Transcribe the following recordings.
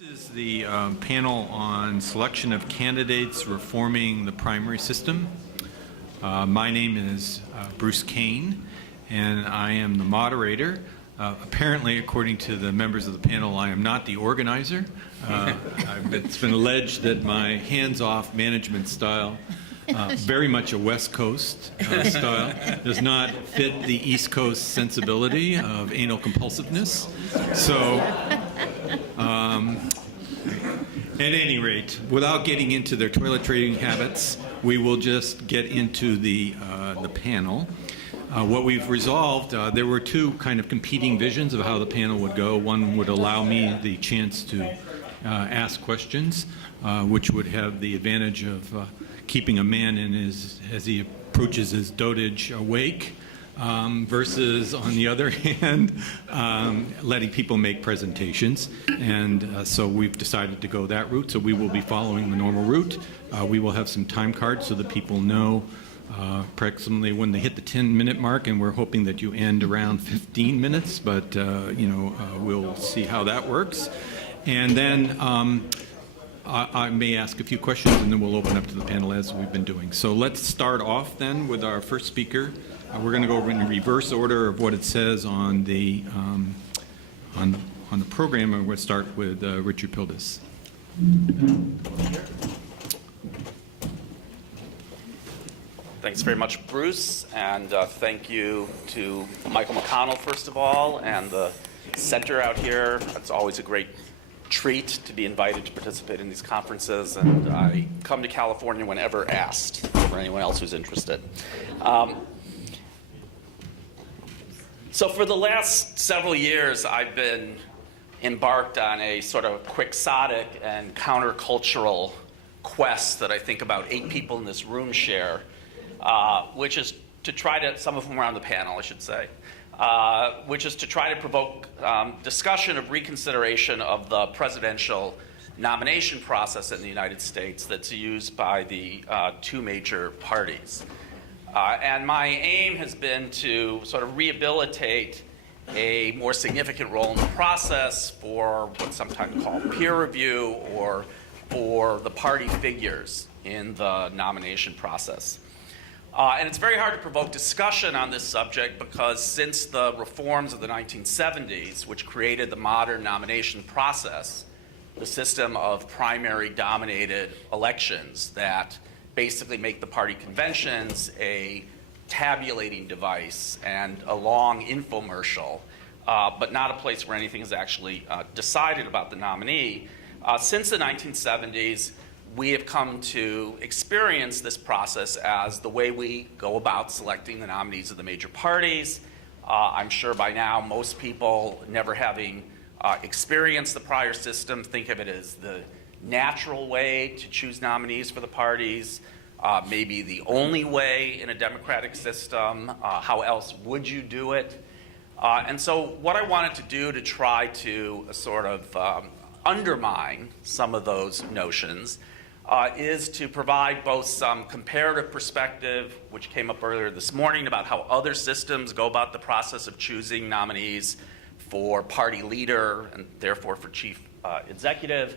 This is the panel on selection of candidates reforming the primary system. My name is Bruce Cain, and I am the moderator. Apparently, according to the members of the panel, I am not the organizer. It's been alleged that my hands-off management style, very much a West Coast style, does not fit the East Coast sensibility of anal compulsiveness. So, at any rate, without getting into their toiletry habits, we will just get into the panel. What we've resolved, there were two kind of competing visions of how the panel would go. One would allow me the chance to ask questions, which would have the advantage of keeping a man in as he approaches his dotage awake, versus, on the other hand, letting people make presentations. And so we've decided to go that route. So we will be following the normal route. We will have some time cards so that people know approximately when they hit the 10-minute mark, and we're hoping that you end around 15 minutes, but we'll see how that works. And then I may ask a few questions, and then we'll open up to the panel as we've been doing. So let's start off then with our first speaker. We're going to go in reverse order of what it says on the program, and we'll start with Richard Pildes. Thanks very much, Bruce, and thank you to Michael McConnell, first of all, and the center out here. It's always a great treat to be invited to participate in these conferences, and I come to California whenever asked, for anyone else who's interested. So for the last several years, I've been embarked on a sort of quixotic and countercultural quest that I think about 8 people in this room share, which is to try to, some of whom are on the panel, I should say, which is to try to provoke discussion of reconsideration of the presidential nomination process in the United States that's used by the 2 major parties. And my aim has been to sort of rehabilitate a more significant role in the process for what's sometimes called peer review, or for the party figures in the nomination process. And it's very hard to provoke discussion on this subject because since the reforms of the 1970s, which created the modern nomination process, the system of primary-dominated elections that basically make the party conventions a tabulating device and a long infomercial, but not a place where anything is actually decided about the nominee. Since the 1970s, we have come to experience this process as the way we go about selecting the nominees of the major parties. I'm sure by now most people, never having experienced the prior system, think of it as the natural way to choose nominees for the parties, maybe the only way in a democratic system. How else would you do it? And so what I wanted to do to try to sort of undermine some of those notions is to provide both some comparative perspective, which came up earlier this morning, about how other systems go about the process of choosing nominees for party leader and therefore for chief executive,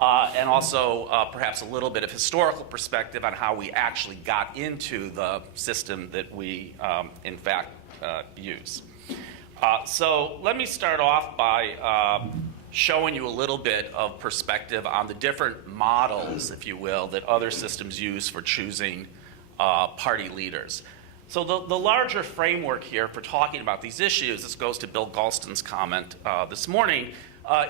and also perhaps a little bit of historical perspective on how we actually got into the system that we, in fact, use. So let me start off by showing you a little bit of perspective on the different models, if you will, that other systems use for choosing party leaders. So the larger framework here for talking about these issues, this goes to Bill Galston's comment this morning,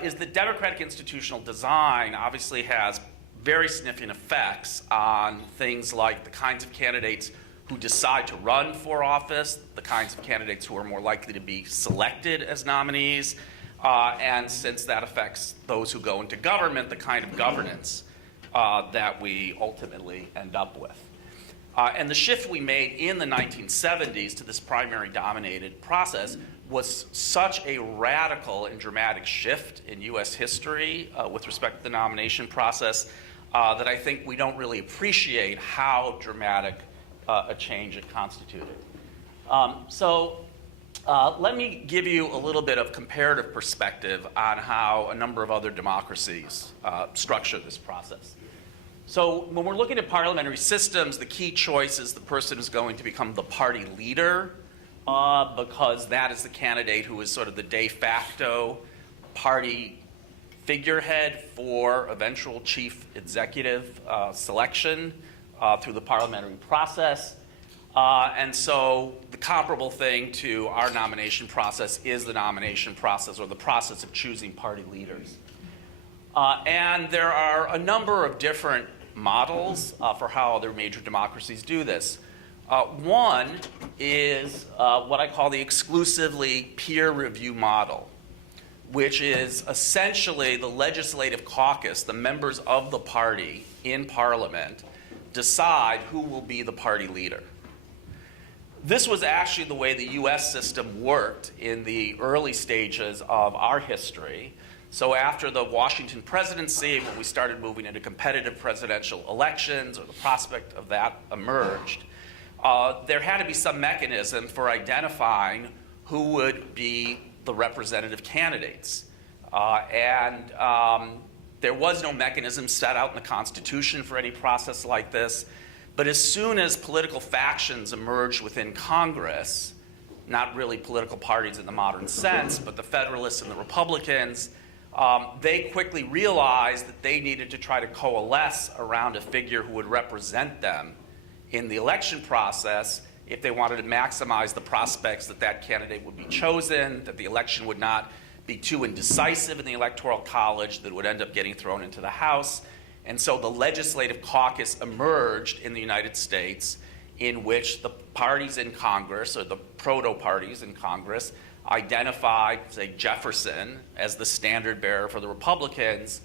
is that democratic institutional design obviously has very significant effects on things like the kinds of candidates who decide to run for office, the kinds of candidates who are more likely to be selected as nominees, and since that affects those who go into government, the kind of governance that we ultimately end up with. And the shift we made in the 1970s to this primary-dominated process was such a radical and dramatic shift in U.S. history with respect to the nomination process that I think we don't really appreciate how dramatic a change it constituted. So let me give you a little bit of comparative perspective on how a number of other democracies structure this process. So when we're looking at parliamentary systems, the key choice is the person who's going to become the party leader, because that is the candidate who is sort of the de facto party figurehead for eventual chief executive selection through the parliamentary process. And so the comparable thing to our nomination process is the nomination process, or the process of choosing party leaders. And there are a number of different models for how other major democracies do this. One is what I call the exclusively peer review model, which is essentially the legislative caucus, the members of the party in parliament, decide who will be the party leader. This was actually the way the US system worked in the early stages of our history. So after the Washington presidency, when we started moving into competitive presidential elections, or the prospect of that emerged, there had to be some mechanism for identifying who would be the representative candidates. There was no mechanism set out in the Constitution for any process like this. But as soon as political factions emerged within Congress, not really political parties in the modern sense, but the Federalists and the Republicans, they quickly realized that they needed to try to coalesce around a figure who would represent them in the election process if they wanted to maximize the prospects that that candidate would be chosen, that the election would not be too indecisive in the Electoral College, that it would end up getting thrown into the House. And so the legislative caucus emerged in the United States, in which the parties in Congress, or the proto-parties in Congress, identified, say, Jefferson as the standard bearer for the Republicans,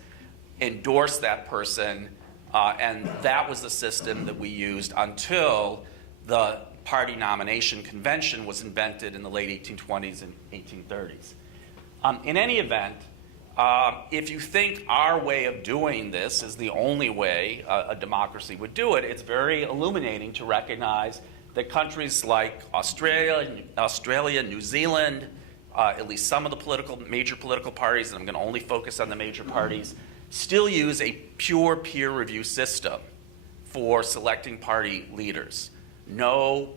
endorsed that person, and that was the system that we used until the party nomination convention was invented in the late 1820s and 1830s. In any event, if you think our way of doing this is the only way a democracy would do it, it's very illuminating to recognize that countries like Australia, New Zealand, at least some of the major political parties, and I'm going to only focus on the major parties, still use a pure peer review system for selecting party leaders. No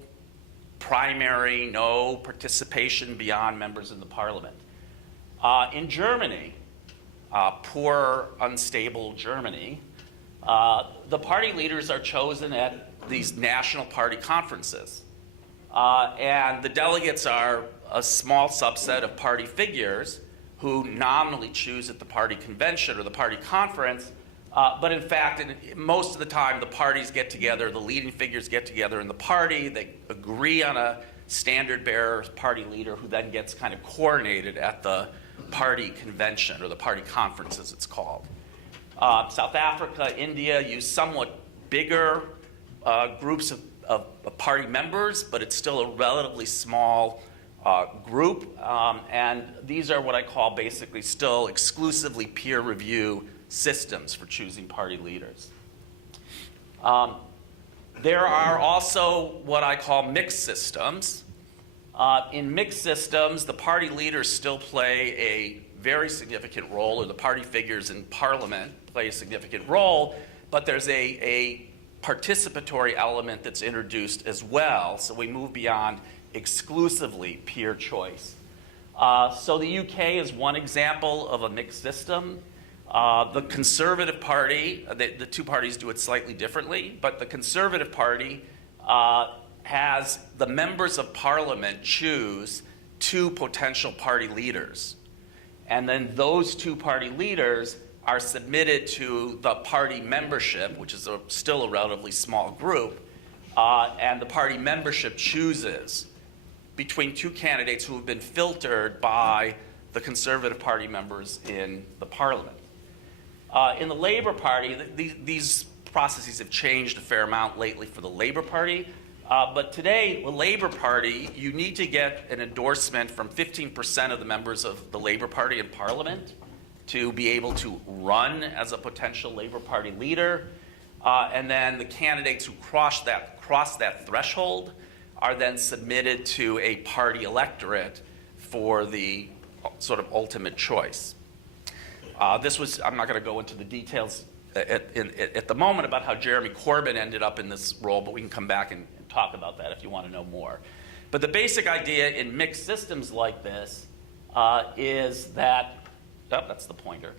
primary, no participation beyond members in the parliament. In Germany, poor, unstable Germany, the party leaders are chosen at these national party conferences. And the delegates are a small subset of party figures who nominally choose at the party convention or the party conference. But in fact, most of the time, the parties get together, the leading figures get together in the party, they agree on a standard bearer party leader who then gets kind of coordinated at the party convention, or the party conference as it's called. South Africa, India use somewhat bigger groups of party members, but it's still a relatively small group. And these are what I call basically still exclusively peer review systems for choosing party leaders. There are also what I call mixed systems. In mixed systems, the party leaders still play a very significant role, or the party figures in parliament play a significant role, but there's a participatory element that's introduced as well, so we move beyond exclusively peer choice. So the UK is one example of a mixed system. The Conservative Party, the two parties do it slightly differently, but the Conservative Party has the members of parliament choose two potential party leaders. And then those two party leaders are submitted to the party membership, which is still a relatively small group, and the party membership chooses between two candidates who have been filtered by the Conservative Party members in the parliament. In the Labour Party, these processes have changed a fair amount lately for the Labour Party. But today, the Labour Party, you need to get an endorsement from 15% of the members of the Labour Party in Parliament to be able to run as a potential Labour Party leader. And then the candidates who cross that threshold are then submitted to a party electorate for the sort of ultimate choice. I'm not going to go into the details at the moment about how Jeremy Corbyn ended up in this role, but we can come back and talk about that if you want to know more. But the basic idea in mixed systems like this is that, that's the pointer,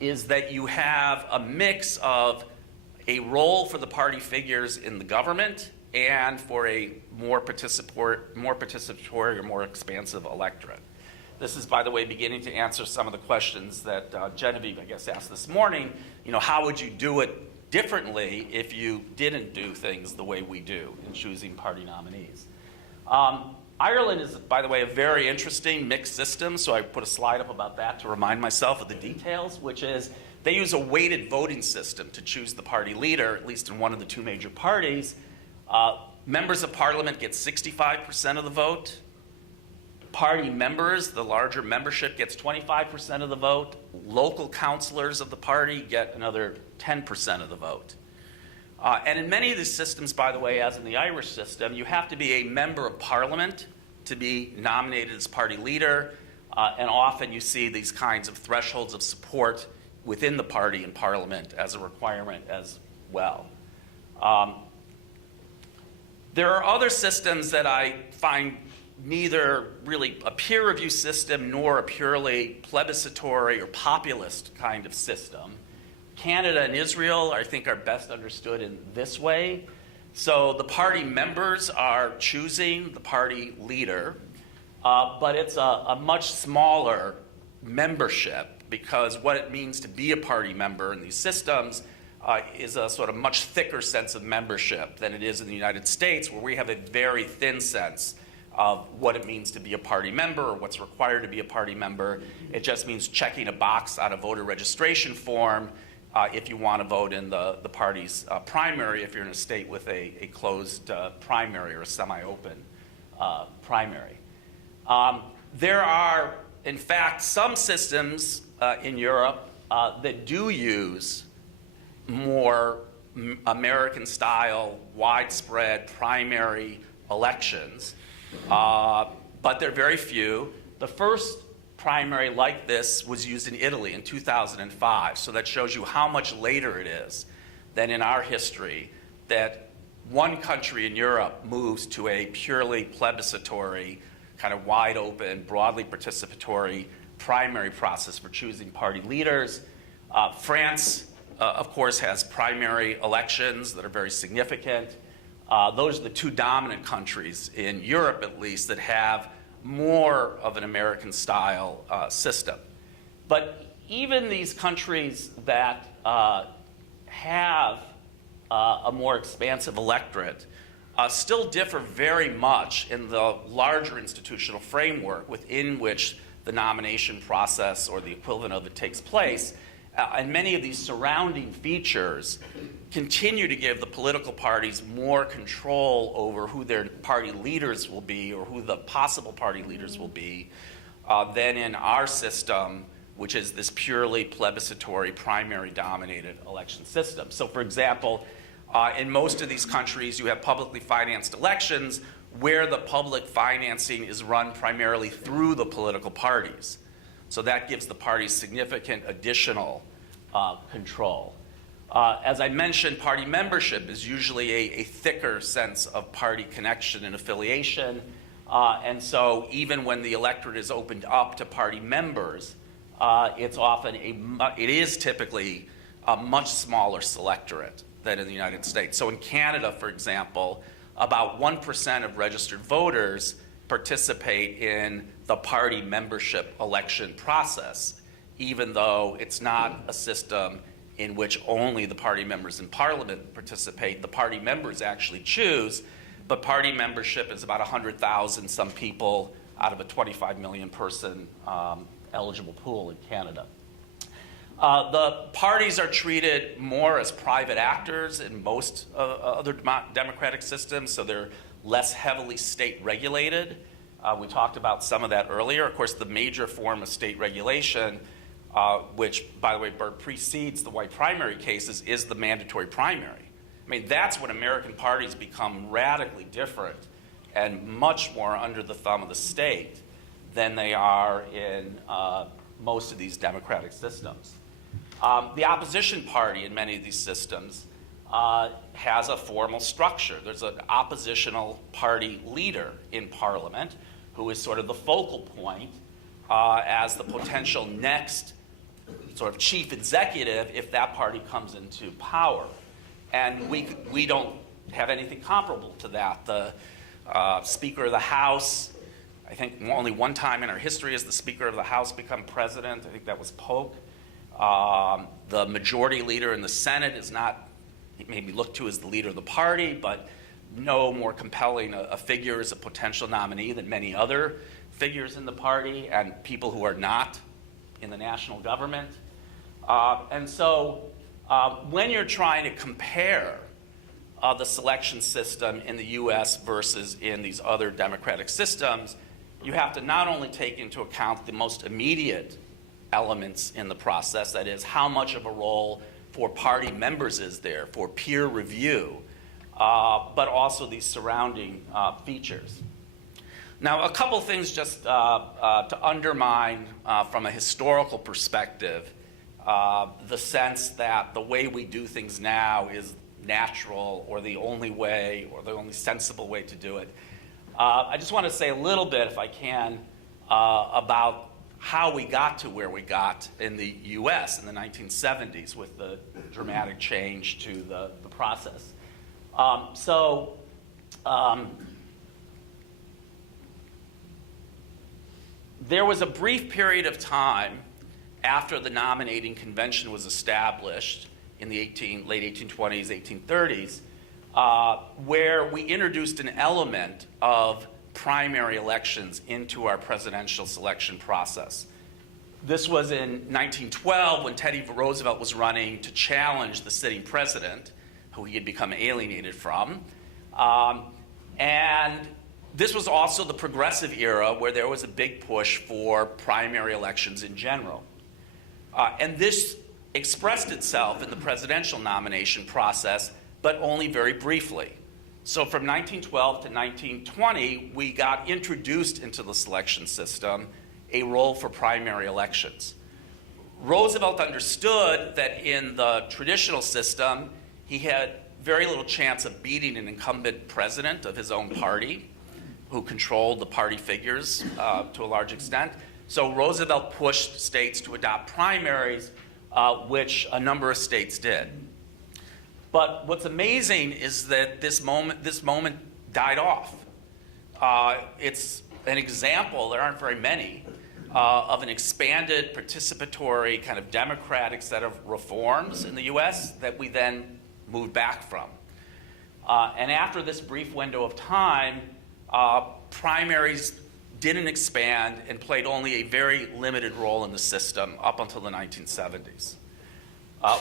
is that you have a mix of a role for the party figures in the government and for a more participatory or more expansive electorate. This is, by the way, beginning to answer some of the questions that Genevieve, I guess, asked this morning. How would you do it differently if you didn't do things the way we do in choosing party nominees? Ireland is, by the way, a very interesting mixed system, so I put a slide up about that to remind myself of the details, which is they use a weighted voting system to choose the party leader, at least in one of the two major parties. Members of parliament get 65% of the vote. Party members, the larger membership, gets 25% of the vote. Local councillors of the party get another 10% of the vote. And in many of these systems, by the way, as in the Irish system, you have to be a member of parliament to be nominated as party leader. And often you see these kinds of thresholds of support within the party and parliament as a requirement as well. There are other systems that I find neither really a peer review system nor a purely plebiscitary or populist kind of system. Canada and Israel, I think, are best understood in this way. So the party members are choosing the party leader, but it's a much smaller membership, because what it means to be a party member in these systems is a sort of much thicker sense of membership than it is in the United States, where we have a very thin sense of what it means to be a party member or what's required to be a party member. It just means checking a box on a voter registration form if you want to vote in the party's primary, if you're in a state with a closed primary or a semi-open primary. There are, in fact, some systems in Europe that do use more American-style, widespread primary elections, but they're very few. The first primary like this was used in Italy in 2005, so that shows you how much later it is than in our history that one country in Europe moves to a purely plebiscitary, kind of wide open, broadly participatory primary process for choosing party leaders. France, of course, has primary elections that are very significant. Those are the two dominant countries in Europe, at least, that have more of an American-style system. But even these countries that have a more expansive electorate still differ very much in the larger institutional framework within which the nomination process or the equivalent of it takes place. And many of these surrounding features continue to give the political parties more control over who their party leaders will be or who the possible party leaders will be than in our system, which is this purely plebiscitary, primary-dominated election system. So, for example, in most of these countries, you have publicly financed elections where the public financing is run primarily through the political parties. So that gives the parties significant additional control. As I mentioned, party membership is usually a thicker sense of party connection and affiliation. And so even when the electorate is opened up to party members, it is typically a much smaller selectorate than in the United States. So in Canada, for example, about 1% of registered voters participate in the party membership election process, even though it's not a system in which only the party members in parliament participate. The party members actually choose, but party membership is about 100,000 some people out of a 25 million person eligible pool in Canada. The parties are treated more as private actors in most other democratic systems, so they're less heavily state regulated. We talked about some of that earlier. Of course, the major form of state regulation, which, by the way, precedes the white primary cases, is the mandatory primary. I mean, that's when American parties become radically different and much more under the thumb of the state than they are in most of these democratic systems. The opposition party in many of these systems has a formal structure. There's an oppositional party leader in parliament who is sort of the focal point as the potential next sort of chief executive if that party comes into power. And we don't have anything comparable to that. The Speaker of the House, I think only one time in our history has the Speaker of the House become president. I think that was Polk. The majority leader in the Senate is not maybe looked to as the leader of the party, but no more compelling a figure as a potential nominee than many other figures in the party and people who are not in the national government. And so when you're trying to compare the selection system in the US versus in these other democratic systems, you have to not only take into account the most immediate elements in the process, that is, how much of a role for party members is there for peer review, but also these surrounding features. Now, a couple things just to undermine from a historical perspective the sense that the way we do things now is natural or the only way or the only sensible way to do it. I just want to say a little bit, if I can, about how we got to where we got in the US in the 1970s with the dramatic change to the process. There was a brief period of time after the nominating convention was established in the late 1820s, 1830s, where we introduced an element of primary elections into our presidential selection process. This was in 1912 when Teddy Roosevelt was running to challenge the sitting president, who he had become alienated from. And this was also the progressive era where there was a big push for primary elections in general. And this expressed itself in the presidential nomination process, but only very briefly. So from 1912 to 1920, we got introduced into the selection system a role for primary elections. Roosevelt understood that in the traditional system, he had very little chance of beating an incumbent president of his own party, who controlled the party figures to a large extent. So Roosevelt pushed states to adopt primaries, which a number of states did. But what's amazing is that this moment died off. It's an example, there aren't very many, of an expanded participatory kind of democratic set of reforms in the US that we then moved back from. And after this brief window of time, primaries didn't expand and played only a very limited role in the system up until the 1970s.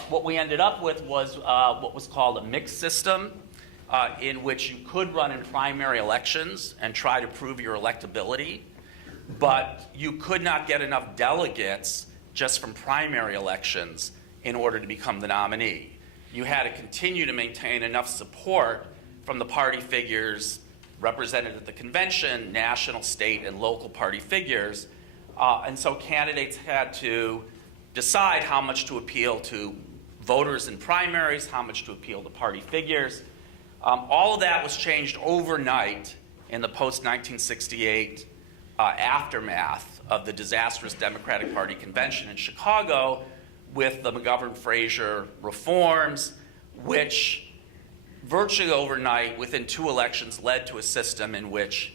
What we ended up with was what was called a mixed system, in which you could run in primary elections and try to prove your electability, but you could not get enough delegates just from primary elections in order to become the nominee. You had to continue to maintain enough support from the party figures represented at the convention, national, state, and local party figures, and so candidates had to decide how much to appeal to voters in primaries, how much to appeal to party figures. All of that was changed overnight in the post-1968 aftermath of the disastrous Democratic Party convention in Chicago with the McGovern-Fraser reforms, which virtually overnight, within 2 elections, led to a system in which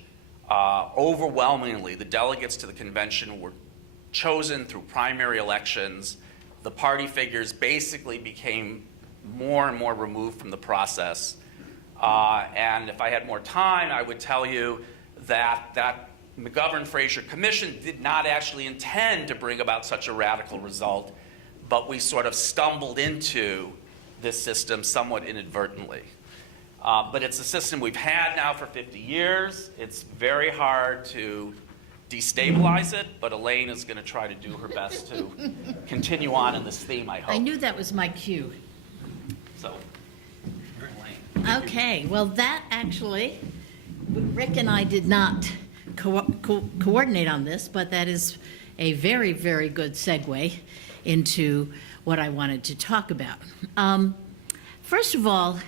overwhelmingly the delegates to the convention were chosen through primary elections. The party figures basically became more and more removed from the process. And if I had more time, I would tell you that that McGovern-Fraser Commission did not actually intend to bring about such a radical result, but we sort of stumbled into this system somewhat inadvertently. But it's a system we've had now for 50 years. It's very hard to destabilize it, but Elaine is going to try to do her best to continue on in this theme, I hope. I knew that was my cue. So, Okay, well, that actually, Rick and I did not coordinate on this, but that is a very, very good segue into what I wanted to talk about. First of all,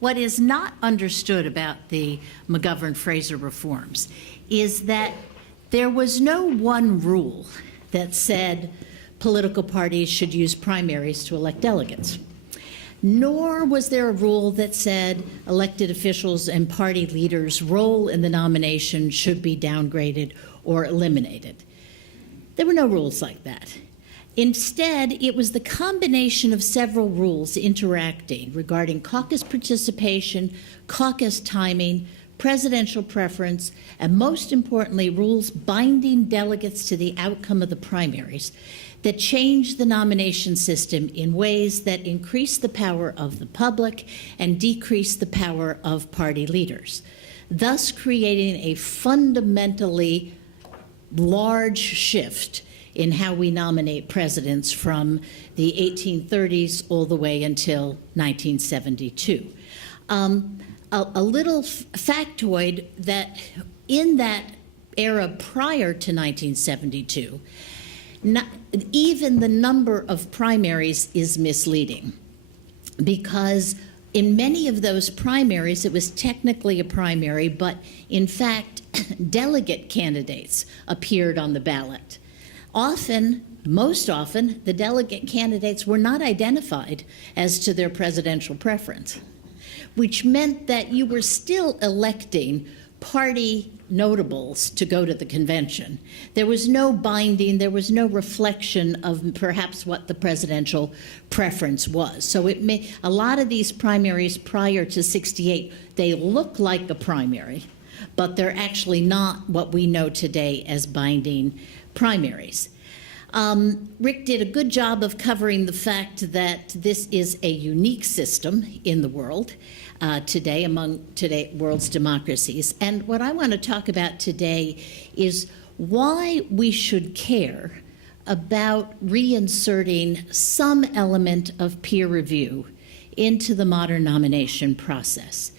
what is not understood about the McGovern-Fraser reforms is that there was no one rule that said political parties should use primaries to elect delegates. Nor was there a rule that said elected officials and party leaders' role in the nomination should be downgraded or eliminated. There were no rules like that. Instead, it was the combination of several rules interacting regarding caucus participation, caucus timing, presidential preference, and most importantly, rules binding delegates to the outcome of the primaries that changed the nomination system in ways that increased the power of the public and decreased the power of party leaders, thus creating a fundamentally large shift in how we nominate presidents from the 1830s all the way until 1972. A little factoid that in that era prior to 1972, even the number of primaries is misleading, because in many of those primaries it was technically a primary, but in fact delegate candidates appeared on the ballot. Often, most often, the delegate candidates were not identified as to their presidential preference, which meant that you were still electing party notables to go to the convention. There was no binding, there was no reflection of perhaps what the presidential preference was. So a lot of these primaries prior to 68, they look like a primary, but they're actually not what we know today as binding primaries. Rick did a good job of covering the fact that this is a unique system in the world today, among world's democracies. And what I want to talk about today is why we should care about reinserting some element of peer review into the modern nomination process.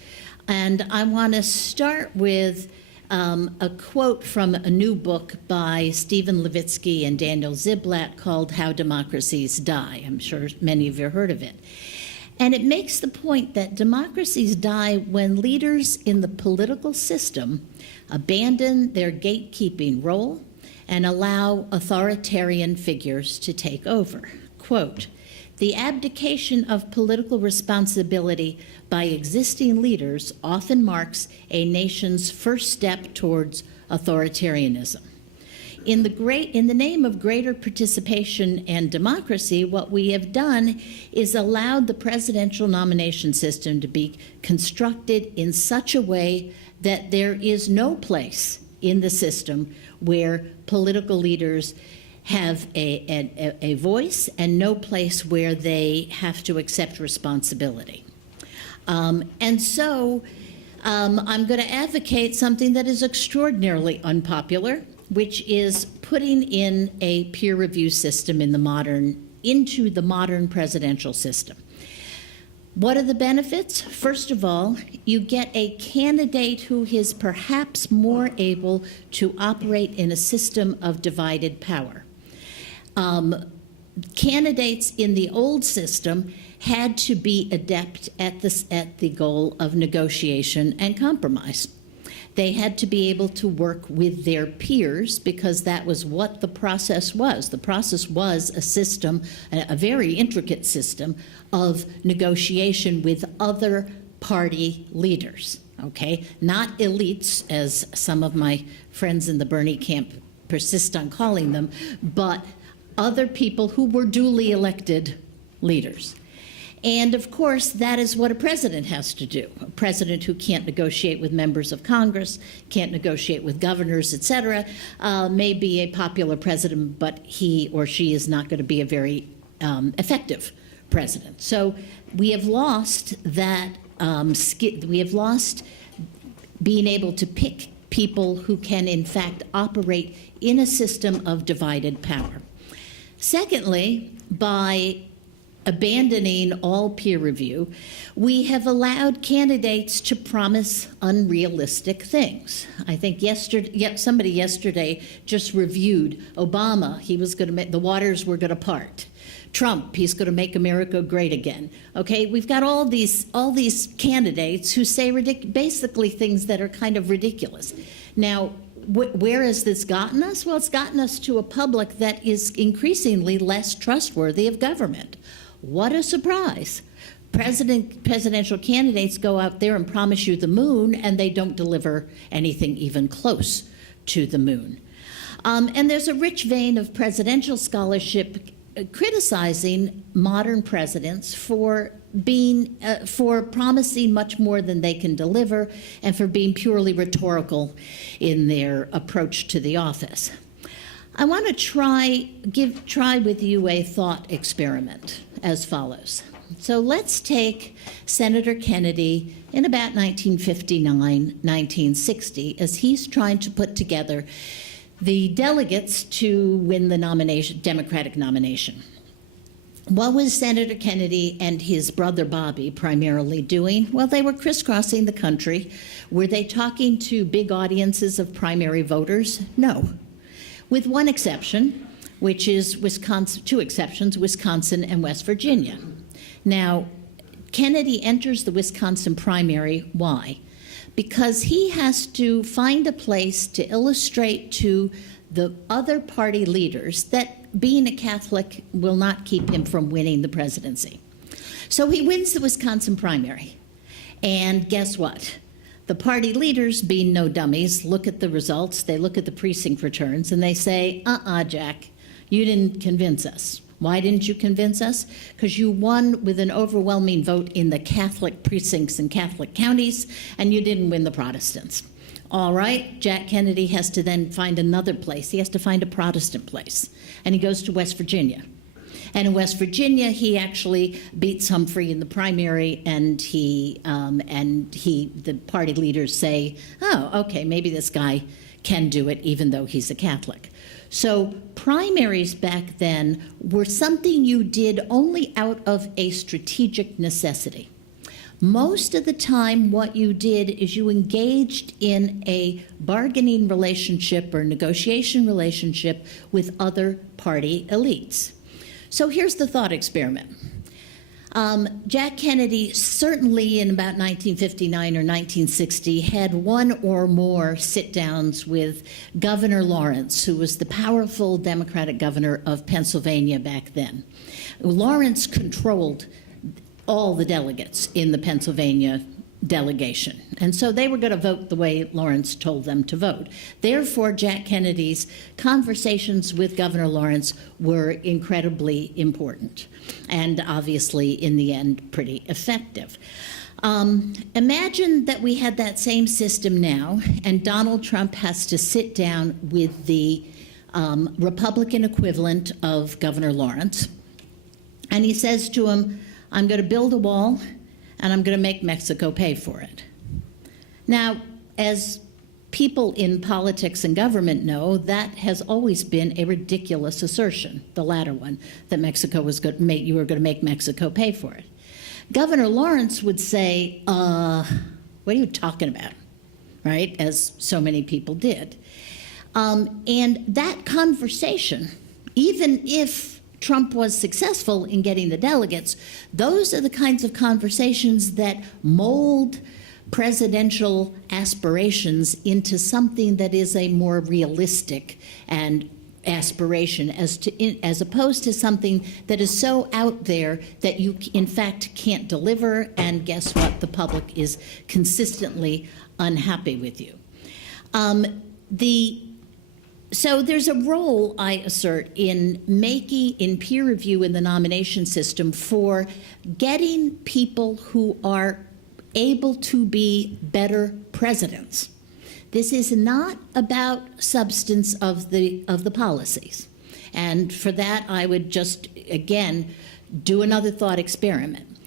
And I want to start with a quote from a new book by Stephen Levitsky and Daniel Ziblatt called How Democracies Die. I'm sure many of you have heard of it. And it makes the point that democracies die when leaders in the political system abandon their gatekeeping role and allow authoritarian figures to take over. Quote, "The abdication of political responsibility by existing leaders often marks a nation's first step towards authoritarianism. In the name of greater participation and democracy, what we have done is allowed the presidential nomination system to be constructed in such a way that there is no place in the system where political leaders have a voice and no place where they have to accept responsibility." And so I'm going to advocate something that is extraordinarily unpopular, which is putting in a peer review system into the modern presidential system. What are the benefits? First of all, you get a candidate who is perhaps more able to operate in a system of divided power. Candidates in the old system had to be adept at the goal of negotiation and compromise. They had to be able to work with their peers because that was what the process was. The process was a system, a very intricate system of negotiation with other party leaders, okay? Not elites, as some of my friends in the Bernie camp persist on calling them, but other people who were duly elected leaders. And of course, that is what a president has to do. A president who can't negotiate with members of Congress, can't negotiate with governors, et cetera, may be a popular president, but he or she is not going to be a very effective president. So we have lost that, we have lost being able to pick people who can in fact operate in a system of divided power. Secondly, by abandoning all peer review, we have allowed candidates to promise unrealistic things. I think somebody yesterday just reviewed Obama. He was going to make, the waters were going to part. Trump, he's going to make America great again. Okay, we've got all these candidates who say basically things that are kind of ridiculous. Now, where has this gotten us? Well, it's gotten us to a public that is increasingly less trustworthy of government. What a surprise. Presidential candidates go out there and promise you the moon, and they don't deliver anything even close to the moon. And there's a rich vein of presidential scholarship criticizing modern presidents for promising much more than they can deliver and for being purely rhetorical in their approach to the office. I want to try with you a thought experiment as follows. So let's take Senator Kennedy in about 1959, 1960, as he's trying to put together the delegates to win the Democratic nomination. What was Senator Kennedy and his brother Bobby primarily doing? Well, they were crisscrossing the country. Were they talking to big audiences of primary voters? No. With one exception, which is Wisconsin, two exceptions, Wisconsin and West Virginia. Now, Kennedy enters the Wisconsin primary. Why? Because he has to find a place to illustrate to the other party leaders that being a Catholic will not keep him from winning the presidency. So he wins the Wisconsin primary. And guess what? The party leaders, being no dummies, look at the results, they look at the precinct returns, and they say, Jack, you didn't convince us. Why didn't you convince us? Because you won with an overwhelming vote in the Catholic precincts and Catholic counties, and you didn't win the Protestants. All right, Jack Kennedy has to then find another place. He has to find a Protestant place, and he goes to West Virginia. And in West Virginia, he actually beats Humphrey in the primary, and the party leaders say, oh, okay, maybe this guy can do it, even though he's a Catholic. So primaries back then were something you did only out of a strategic necessity. Most of the time, what you did is you engaged in a bargaining relationship or negotiation relationship with other party elites. So here's the thought experiment. Jack Kennedy, certainly in about 1959 or 1960, had one or more sit-downs with Governor Lawrence, who was the powerful Democratic governor of Pennsylvania back then. Lawrence controlled all the delegates in the Pennsylvania delegation. And so they were going to vote the way Lawrence told them to vote. Therefore, Jack Kennedy's conversations with Governor Lawrence were incredibly important and obviously, in the end, pretty effective. Imagine that we had that same system now, and Donald Trump has to sit down with the Republican equivalent of Governor Lawrence, and he says to him, I'm going to build a wall, and I'm going to make Mexico pay for it. Now, as people in politics and government know, that has always been a ridiculous assertion, the latter one, that Mexico was going to make, you were going to make Mexico pay for it. Governor Lawrence would say, what are you talking about, right, as so many people did. And that conversation, even if Trump was successful in getting the delegates, those are the kinds of conversations that mold presidential aspirations into something that is a more realistic and aspiration as opposed to something that is so out there that you in fact can't deliver, and guess what? The public is consistently unhappy with you. So there's a role, I assert, in peer review in the nomination system for getting people who are able to be better presidents. This is not about substance of the policies. And for that, I would just, again, do another thought experiment.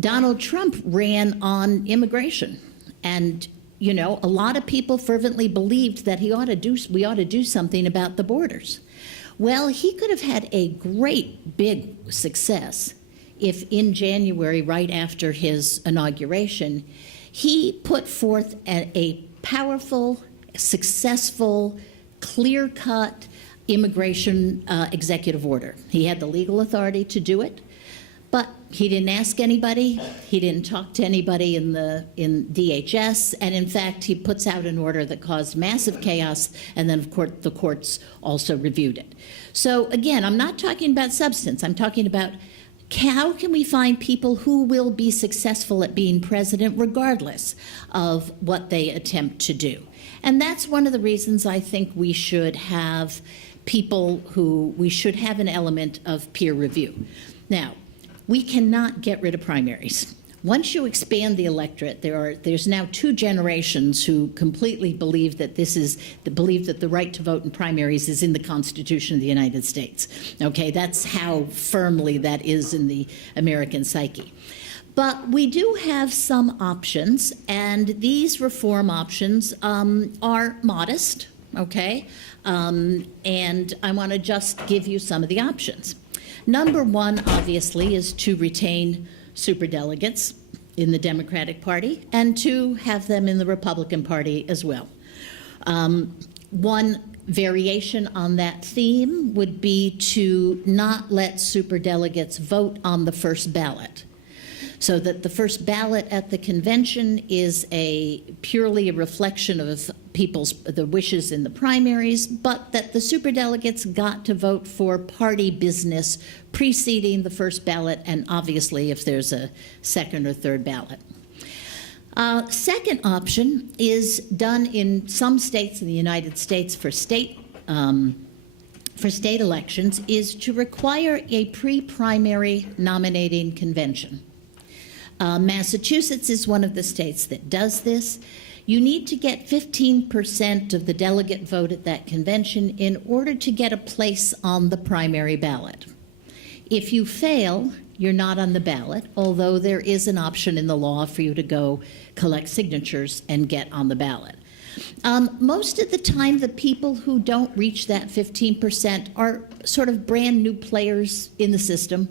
Donald Trump ran on immigration, and you know, a lot of people fervently believed that we ought to do something about the borders. Well, he could have had a great big success if in January, right after his inauguration, he put forth a powerful, successful, clear-cut immigration executive order. He had the legal authority to do it, but he didn't ask anybody. He didn't talk to anybody in DHS, and in fact, he puts out an order that caused massive chaos, and then, of course, the courts also reviewed it. So again, I'm not talking about substance. I'm talking about how can we find people who will be successful at being president regardless of what they attempt to do. And that's one of the reasons I think we should have we should have an element of peer review. Now, we cannot get rid of primaries. Once you expand the electorate, there's now 2 generations who completely believe that the right to vote in primaries is in the Constitution of the United States. Okay, that's how firmly that is in the American psyche. But we do have some options, and these reform options are modest, okay? And I want to just give you some of the options. Number 1, obviously, is to retain superdelegates in the Democratic Party and to have them in the Republican Party as well. One variation on that theme would be to not let superdelegates vote on the first ballot, so that the first ballot at the convention is purely a reflection of the wishes in the primaries, but that the superdelegates got to vote for party business preceding the first ballot, and obviously if there's a second or third ballot. Second option is done in some states in the United States for state elections, is to require a pre-primary nominating convention. Massachusetts is one of the states that does this. You need to get 15% of the delegate vote at that convention in order to get a place on the primary ballot. If you fail, you're not on the ballot, although there is an option in the law for you to go collect signatures and get on the ballot. Most of the time, the people who don't reach that 15% are sort of brand new players in the system.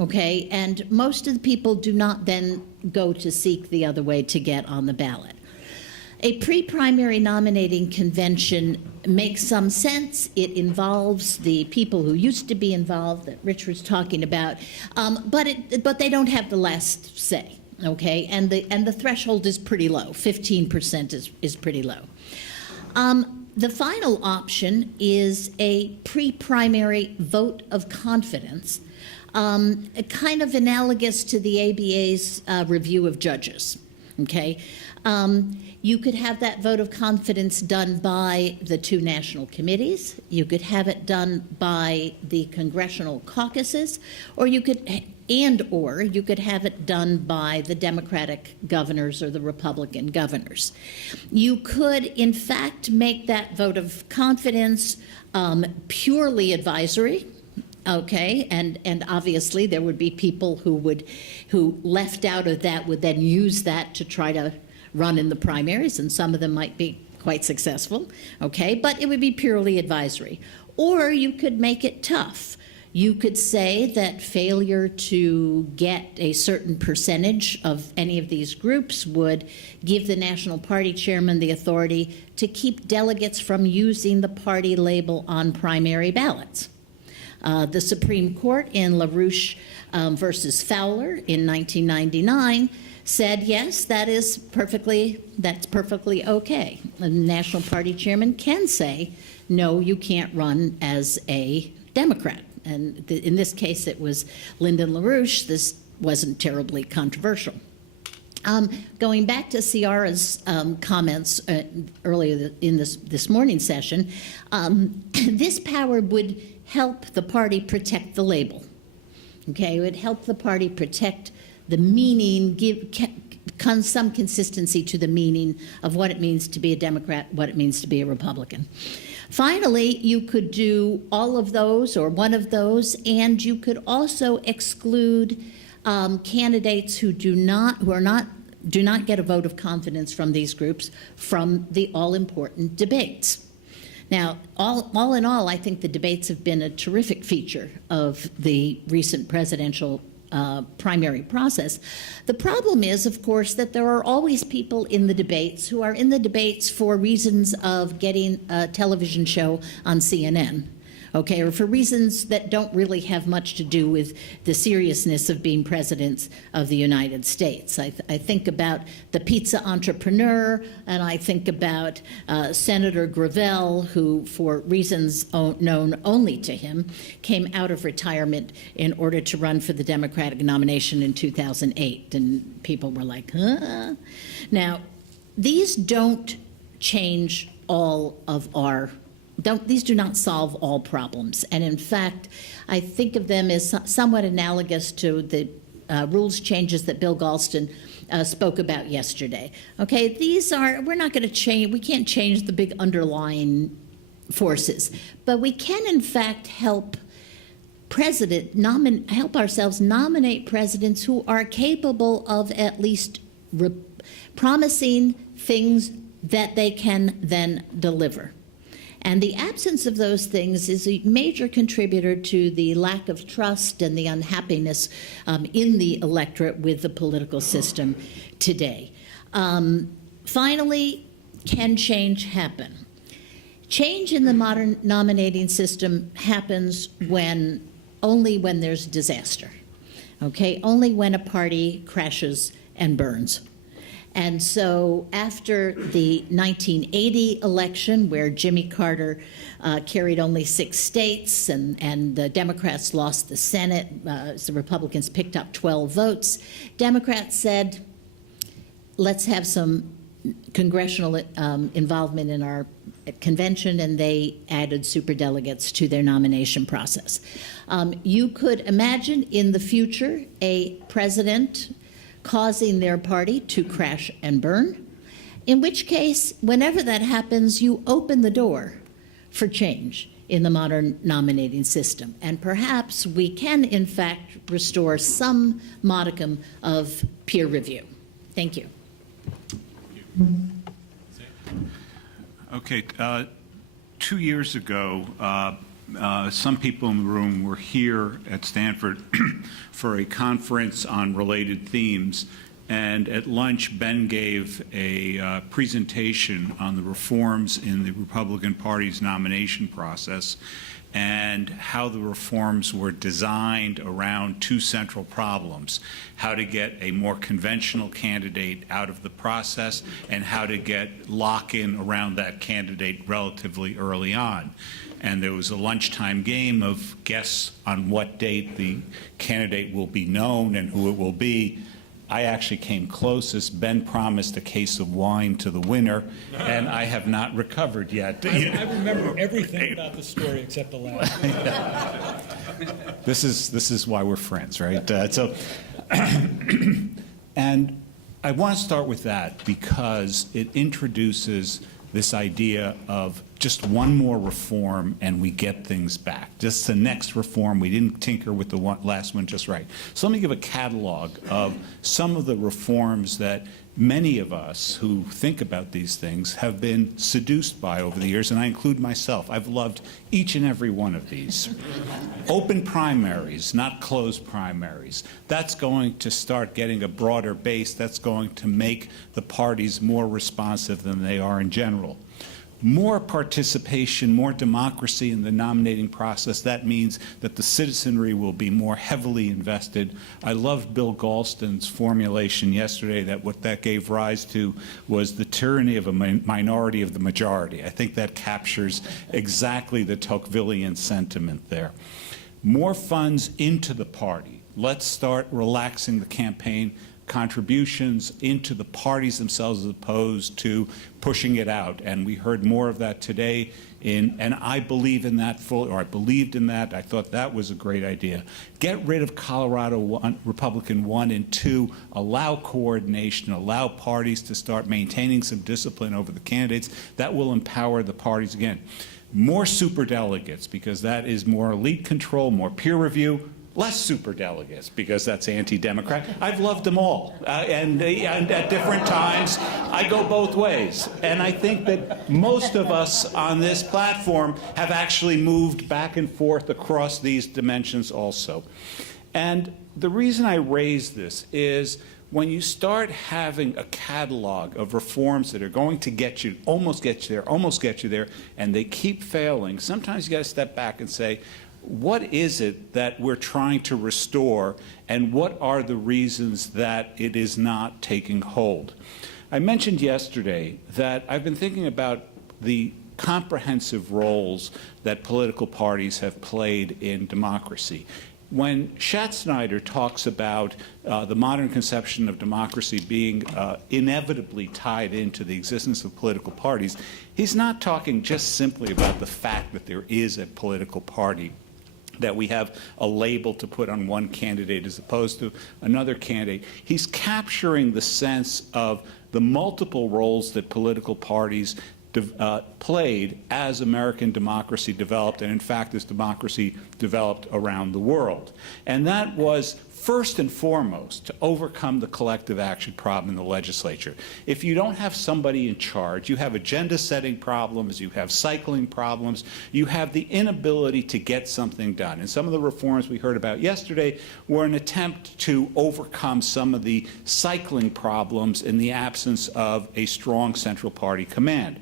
Okay, and most of the people do not then go to seek the other way to get on the ballot. A pre-primary nominating convention makes some sense. It involves the people who used to be involved that Rich was talking about, but they don't have the last say. Okay, and the threshold is pretty low. 15% is pretty low. The final option is a pre-primary vote of confidence, kind of analogous to the ABA's review of judges. Okay, you could have that vote of confidence done by the 2 national committees. You could have it done by the congressional caucuses, or you could have it done by the Democratic governors or the Republican governors. You could, in fact, make that vote of confidence purely advisory. Okay, and obviously there would be people who left out of that would then use that to try to run in the primaries, and some of them might be quite successful. Okay, but it would be purely advisory. Or you could make it tough. You could say that failure to get a certain percentage of any of these groups would give the National Party chairman the authority to keep delegates from using the party label on primary ballots. The Supreme Court in LaRouche versus Fowler in 1999 said, yes, that's perfectly okay. The National Party chairman can say, no, you can't run as a Democrat. And in this case, it was Lyndon LaRouche. This wasn't terribly controversial. Going back to Ciara's comments earlier in this morning's session, this power would help the party protect the label. Okay, it would help the party protect the meaning, give some consistency to the meaning of what it means to be a Democrat, what it means to be a Republican. Finally, you could do all of those or one of those, and you could also exclude candidates who do not get a vote of confidence from these groups from the all-important debates. Now, all in all, I think the debates have been a terrific feature of the recent presidential primary process. The problem is, of course, that there are always people in the debates who are in the debates for reasons of getting a television show on CNN. Okay, or for reasons that don't really have much to do with the seriousness of being presidents of the United States. I think about the pizza entrepreneur, and I think about Senator Gravel, who, for reasons known only to him, came out of retirement in order to run for the Democratic nomination in 2008. And people were like, huh? Now, these don't change all of these do not solve all problems. And in fact, I think of them as somewhat analogous to the rules changes that Bill Galston spoke about yesterday. Okay, we're not going to change, we can't change the big underlying forces, but we can in fact help ourselves nominate presidents who are capable of at least promising things that they can then deliver. And the absence of those things is a major contributor to the lack of trust and the unhappiness in the electorate with the political system today. Finally, can change happen? Change in the modern nominating system happens only when there's disaster, okay? Only when a party crashes and burns. And so after the 1980 election, where Jimmy Carter carried only 6 states and the Democrats lost the Senate, the Republicans picked up 12 votes, Democrats said, let's have some congressional involvement in our convention, and they added superdelegates to their nomination process. You could imagine in the future a president causing their party to crash and burn, in which case, whenever that happens, you open the door for change in the modern nominating system. And perhaps we can, in fact, restore some modicum of peer review. Thank you. Okay, 2 years ago, some people in the room were here at Stanford for a conference on related themes, and at lunch Ben gave a presentation on the reforms in the Republican Party's nomination process and how the reforms were designed around 2 central problems: how to get a more conventional candidate out of the process and how to get lock-in around that candidate relatively early on. And there was a lunchtime game of guess on what date the candidate will be known and who it will be. I actually came closest. Ben promised a case of wine to the winner, and I have not recovered yet. I remember everything about the story except the last. This is why we're friends, right? And I want to start with that because it introduces this idea of just one more reform and we get things back. Just the next reform, we didn't tinker with the last one just right. So let me give a catalog of some of the reforms that many of us who think about these things have been seduced by over the years, and I include myself. I've loved each and every one of these. Open primaries, not closed primaries. That's going to start getting a broader base. That's going to make the parties more responsive than they are in general. More participation, more democracy in the nominating process. That means that the citizenry will be more heavily invested. I loved Bill Galston's formulation yesterday that what that gave rise to was the tyranny of a minority of the majority. I think that captures exactly the Tocquevillian sentiment there. More funds into the party. Let's start relaxing the campaign contributions into the parties themselves as opposed to pushing it out. And we heard more of that today, and I believe in that fully, or I believed in that. I thought that was a great idea. Get rid of Colorado Republican 1 and 2, allow coordination, allow parties to start maintaining some discipline over the candidates. That will empower the parties again. More superdelegates, because that is more elite control, more peer review. Less superdelegates, because that's anti-democrat. I've loved them all, and at different times, I go both ways. And I think that most of us on this platform have actually moved back and forth across these dimensions also. And the reason I raise this is when you start having a catalog of reforms that are going to get you, almost get you there, almost get you there, and they keep failing, sometimes you got to step back and say, what is it that we're trying to restore, and what are the reasons that it is not taking hold? I mentioned yesterday that I've been thinking about the comprehensive roles that political parties have played in democracy. When Schatzsnyder talks about the modern conception of democracy being inevitably tied into the existence of political parties, he's not talking just simply about the fact that there is a political party, that we have a label to put on one candidate as opposed to another candidate. He's capturing the sense of the multiple roles that political parties played as American democracy developed, and in fact as democracy developed around the world. And that was first and foremost to overcome the collective action problem in the legislature. If you don't have somebody in charge, you have agenda setting problems, you have cycling problems, you have the inability to get something done. And some of the reforms we heard about yesterday were an attempt to overcome some of the cycling problems in the absence of a strong central party command.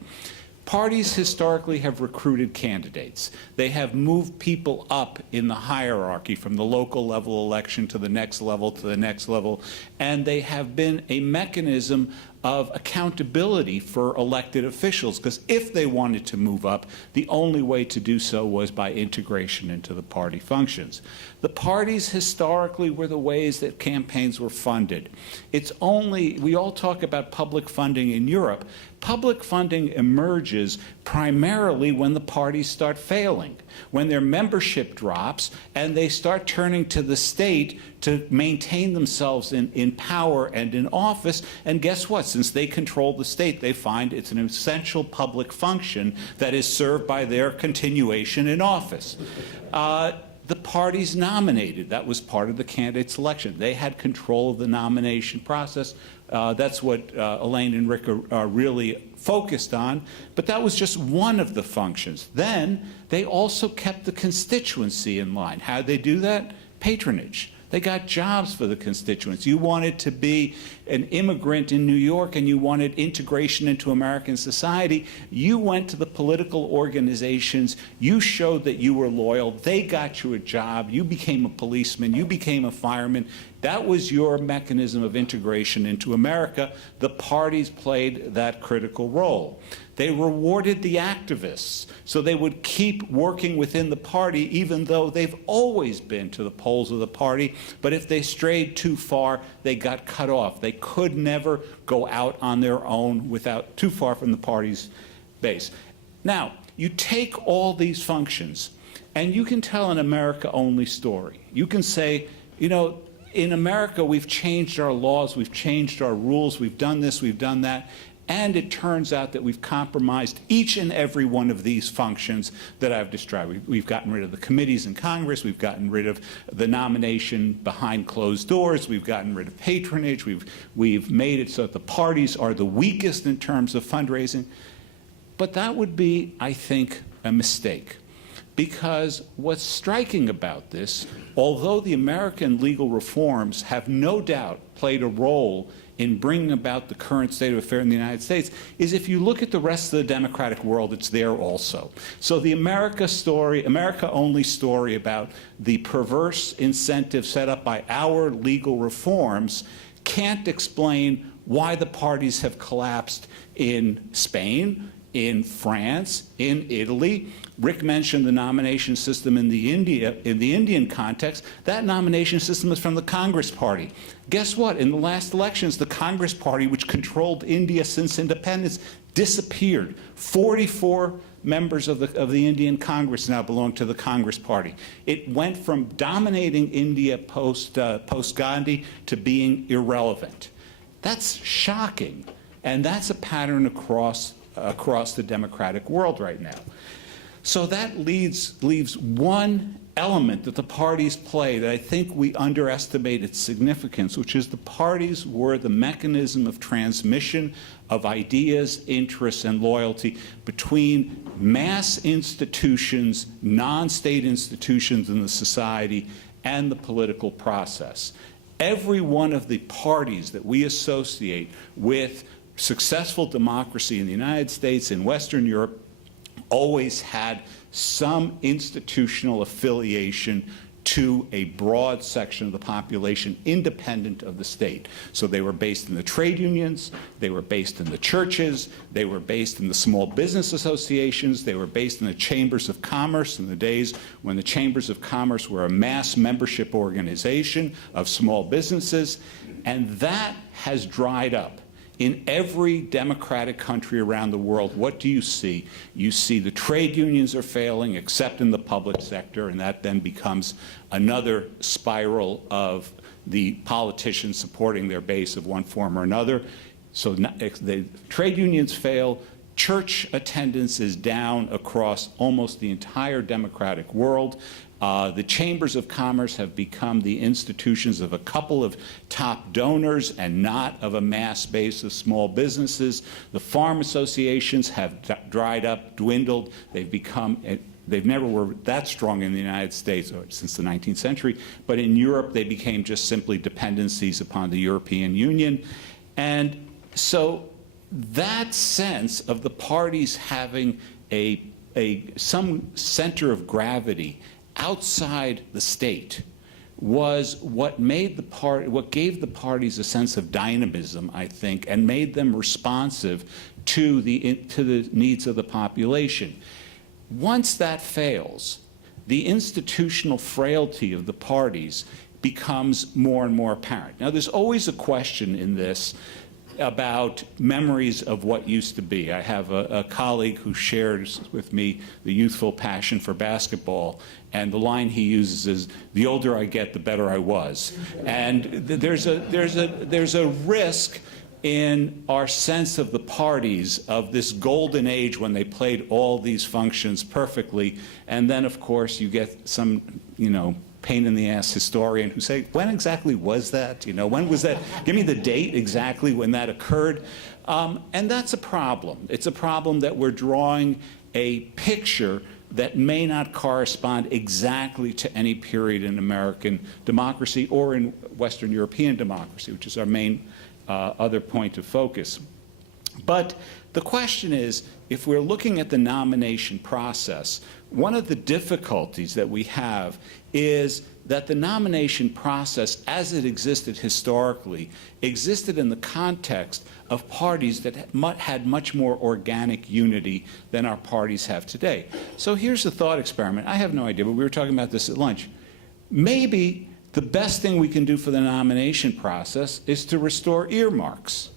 Parties historically have recruited candidates. They have moved people up in the hierarchy from the local level election to the next level to the next level, and they have been a mechanism of accountability for elected officials, because if they wanted to move up, the only way to do so was by integration into the party functions. The parties historically were the ways that campaigns were funded. It's only, we all talk about public funding in Europe. Public funding emerges primarily when the parties start failing, when their membership drops and they start turning to the state to maintain themselves in power and in office. And guess what? Since they control the state, they find it's an essential public function that is served by their continuation in office. The parties nominated. That was part of the candidate selection. They had control of the nomination process. That's what Elaine and Rick are really focused on. But that was just one of the functions. Then they also kept the constituency in line. How did they do that? Patronage. They got jobs for the constituents. You wanted to be an immigrant in New York and you wanted integration into American society. You went to the political organizations. You showed that you were loyal. They got you a job. You became a policeman. You became a fireman. That was your mechanism of integration into America. The parties played that critical role. They rewarded the activists, so they would keep working within the party even though they've always been to the polls of the party. But if they strayed too far, they got cut off. They could never go out on their own without too far from the party's base. Now, you take all these functions, and you can tell an America-only story. You can say, you know, in America, we've changed our laws, we've changed our rules, we've done this, we've done that, and it turns out that we've compromised each and every one of these functions that I've described. We've gotten rid of the committees in Congress, we've gotten rid of the nomination behind closed doors, we've gotten rid of patronage, we've made it so that the parties are the weakest in terms of fundraising. But that would be, I think, a mistake. Because what's striking about this, although the American legal reforms have no doubt played a role in bringing about the current state of affairs in the United States, is if you look at the rest of the democratic world, it's there also. So the America-only story about the perverse incentive set up by our legal reforms can't explain why the parties have collapsed in Spain, in France, in Italy. Rick mentioned the nomination system in the Indian context. That nomination system is from the Congress Party. Guess what? In the last elections, the Congress Party, which controlled India since independence, disappeared. 44 members of the Indian Congress now belong to the Congress Party. It went from dominating India post-Gandhi to being irrelevant. That's shocking, and that's a pattern across the democratic world right now. So that leaves one element that the parties play that I think we underestimate its significance, which is the parties were the mechanism of transmission of ideas, interests, and loyalty between mass institutions, non-state institutions in the society, and the political process. Every one of the parties that we associate with successful democracy in the United States and Western Europe always had some institutional affiliation to a broad section of the population independent of the state. So they were based in the trade unions, they were based in the churches, they were based in the small business associations, they were based in the chambers of commerce in the days when the chambers of commerce were a mass membership organization of small businesses, and that has dried up. In every democratic country around the world, what do you see? You see the trade unions are failing, except in the public sector, and that then becomes another spiral of the politicians supporting their base of one form or another. So the trade unions fail. Church attendance is down across almost the entire democratic world. The chambers of commerce have become the institutions of a couple of top donors and not of a mass base of small businesses. The farm associations have dried up, dwindled. They've never were that strong in the United States since the 19th century, but in Europe they became just simply dependencies upon the European Union. And so that sense of the parties having some center of gravity outside the state was what gave the parties a sense of dynamism, I think, and made them responsive to the needs of the population. Once that fails, the institutional frailty of the parties becomes more and more apparent. Now, there's always a question in this about memories of what used to be. I have a colleague who shares with me the youthful passion for basketball, and the line he uses is, "The older I get, the better I was." And there's a risk in our sense of the parties of this golden age when they played all these functions perfectly, and then of course you get some, pain in the ass historian who say, when exactly was that? When was that? Give me the date exactly when that occurred. And that's a problem. It's a problem that we're drawing a picture that may not correspond exactly to any period in American democracy or in Western European democracy, which is our main other point of focus. But the question is, if we're looking at the nomination process, one of the difficulties that we have is that the nomination process, as it existed historically, existed in the context of parties that had much more organic unity than our parties have today. So here's a thought experiment. I have no idea, but we were talking about this at lunch. Maybe the best thing we can do for the nomination process is to restore earmarks,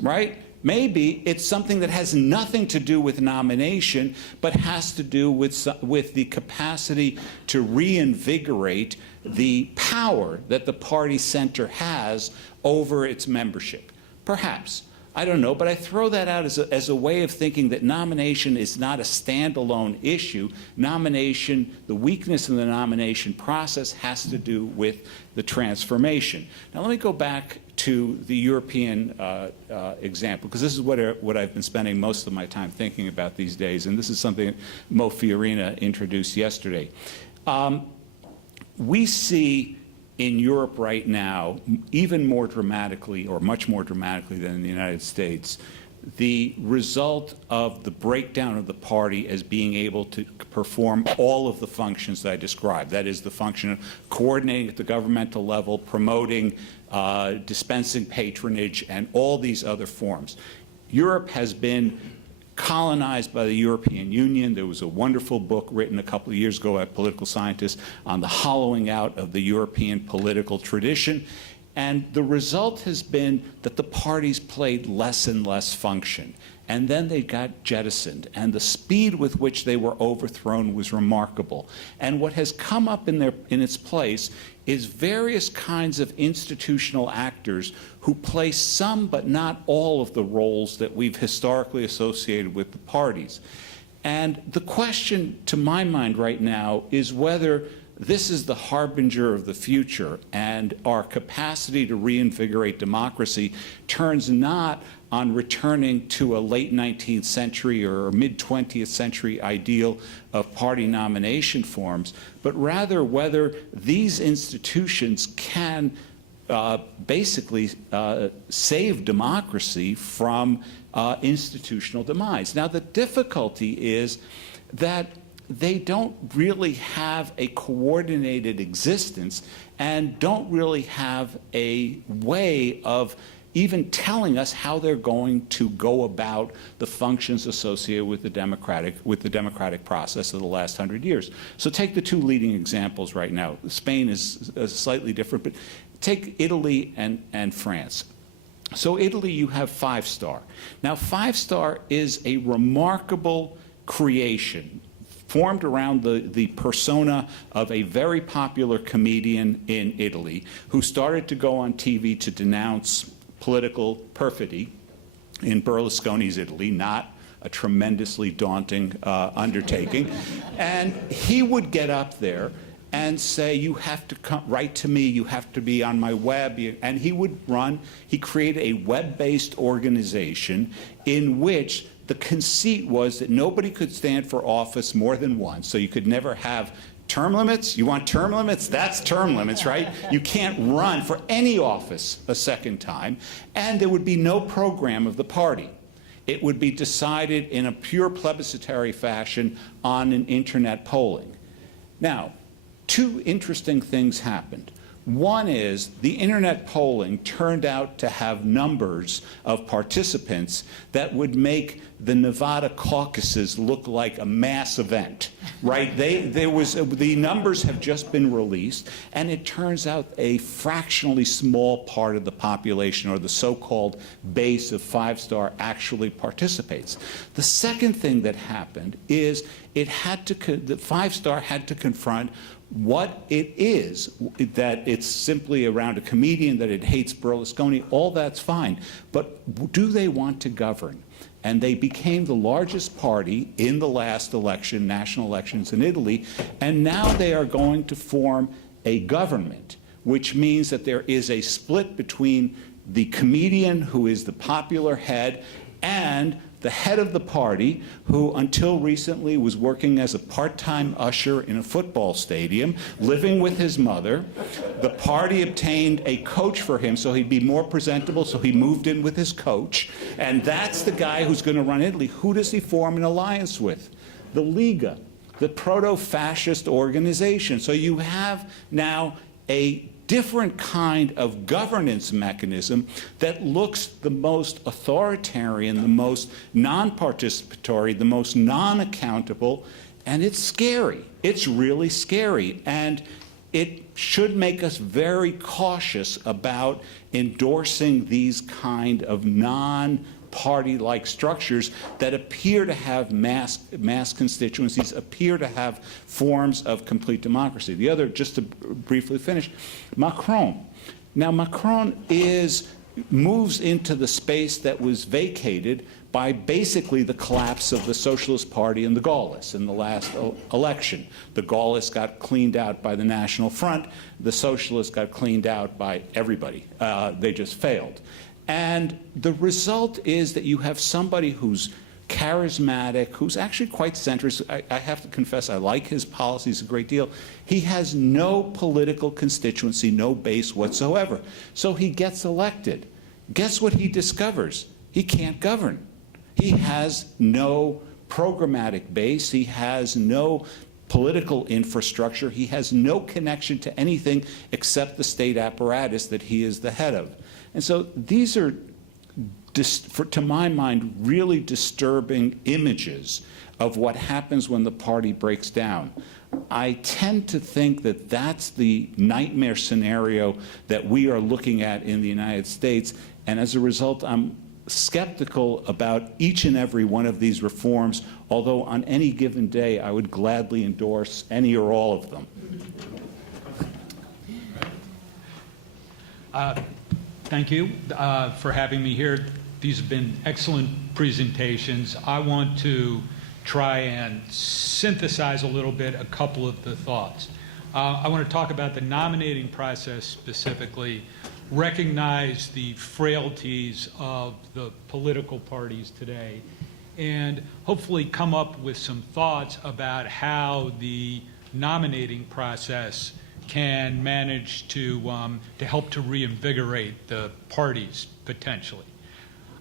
right? Maybe it's something that has nothing to do with nomination, but has to do with the capacity to reinvigorate the power that the party center has over its membership. Perhaps. I don't know, but I throw that out as a way of thinking that nomination is not a standalone issue. Nomination, the weakness in the nomination process has to do with the transformation. Now let me go back to the European example, because this is what I've been spending most of my time thinking about these days, and this is something Mo Fiorina introduced yesterday. We see in Europe right now, even more dramatically, or much more dramatically than in the United States, the result of the breakdown of the party as being able to perform all of the functions that I described. That is the function of coordinating at the governmental level, promoting, dispensing patronage, and all these other forms. Europe has been colonized by the European Union. There was a wonderful book written a couple of years ago by political scientists on the hollowing out of the European political tradition. And the result has been that the parties played less and less function. And then they got jettisoned. And the speed with which they were overthrown was remarkable. And what has come up in its place is various kinds of institutional actors who play some but not all of the roles that we've historically associated with the parties. And the question, to my mind right now, is whether this is the harbinger of the future, and our capacity to reinvigorate democracy turns not on returning to a late 19th century or mid-20th century ideal of party nomination forms, but rather whether these institutions can basically save democracy from institutional demise. Now, the difficulty is that they don't really have a coordinated existence and don't really have a way of even telling us how they're going to go about the functions associated with the democratic process of the last 100 years. So take the two leading examples right now. Spain is slightly different, but take Italy and France. So Italy, you have Five Star. Now, Five Star is a remarkable creation formed around the persona of a very popular comedian in Italy who started to go on TV to denounce political perfidy in Berlusconi's Italy, not a tremendously daunting undertaking. And he would get up there and say, you have to write to me, you have to be on my web. And he created a web-based organization in which the conceit was that nobody could stand for office more than once, so you could never have term limits. You want term limits? That's term limits, right? You can't run for any office a second time, and there would be no program of the party. It would be decided in a pure plebiscitary fashion on an internet polling. Now, two interesting things happened. One is the internet polling turned out to have numbers of participants that would make the Nevada caucuses look like a mass event, right? The numbers have just been released, and it turns out a fractionally small part of the population, or the so-called base of Five Star, actually participates. The second thing that happened is the Five Star had to confront what it is, that it's simply around a comedian, that it hates Berlusconi, all that's fine. But do they want to govern? And they became the largest party in the last election, national elections in Italy, and now they are going to form a government, which means that there is a split between the comedian, who is the popular head, and the head of the party, who until recently was working as a part-time usher in a football stadium, living with his mother. The party obtained a coach for him so he'd be more presentable, so he moved in with his coach. And that's the guy who's going to run Italy. Who does he form an alliance with? The Liga, the proto-fascist organization. So you have now a different kind of governance mechanism that looks the most authoritarian, the most non-participatory, the most non-accountable, and it's scary. It's really scary. And it should make us very cautious about endorsing these kind of non-party-like structures that appear to have mass constituencies, appear to have forms of complete democracy. The other, just to briefly finish, Macron. Now, Macron moves into the space that was vacated by basically the collapse of the Socialist Party and the Gaullists in the last election. The Gaullists got cleaned out by the National Front. The Socialists got cleaned out by everybody. They just failed. And the result is that you have somebody who's charismatic, who's actually quite centrist. I have to confess, I like his policies a great deal. He has no political constituency, no base whatsoever. So he gets elected. Guess what he discovers? He can't govern. He has no programmatic base. He has no political infrastructure. He has no connection to anything except the state apparatus that he is the head of. And so these are, to my mind, really disturbing images of what happens when the party breaks down. I tend to think that that's the nightmare scenario that we are looking at in the United States, and as a result, I'm skeptical about each and every one of these reforms, although on any given day I would gladly endorse any or all of them. Thank you for having me here. These have been excellent presentations. I want to try and synthesize a little bit a couple of the thoughts. I want to talk about the nominating process specifically, recognize the frailties of the political parties today, and hopefully come up with some thoughts about how the nominating process can manage to help to reinvigorate the parties potentially.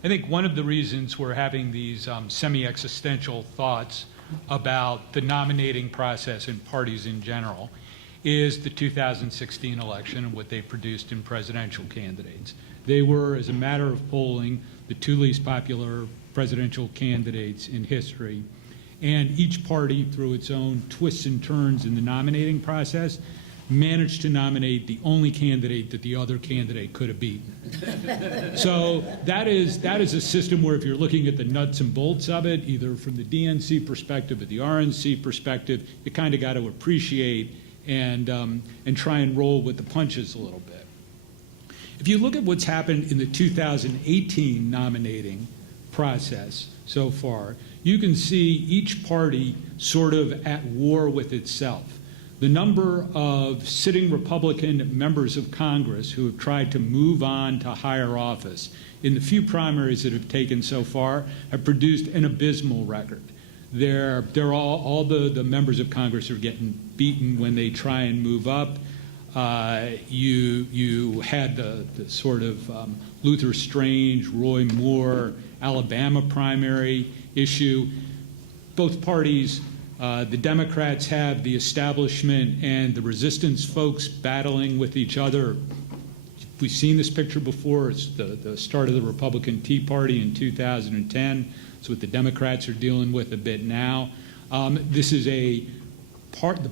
I think one of the reasons we're having these semi-existential thoughts about the nominating process and parties in general is the 2016 election and what they produced in presidential candidates. They were, as a matter of polling, the two least popular presidential candidates in history. And each party, through its own twists and turns in the nominating process, managed to nominate the only candidate that the other candidate could have beaten. So that is a system where if you're looking at the nuts and bolts of it, either from the DNC perspective or the RNC perspective, you kind of got to appreciate and try and roll with the punches a little bit. If you look at what's happened in the 2018 nominating process so far, you can see each party sort of at war with itself. The number of sitting Republican members of Congress who have tried to move on to higher office in the few primaries that have taken so far have produced an abysmal record. They're all the members of Congress are getting beaten when they try and move up. You had the sort of Luther Strange, Roy Moore, Alabama primary issue. Both parties, the Democrats have the establishment and the resistance folks battling with each other. We've seen this picture before. It's the start of the Republican Tea Party in 2010. It's what the Democrats are dealing with a bit now. This is the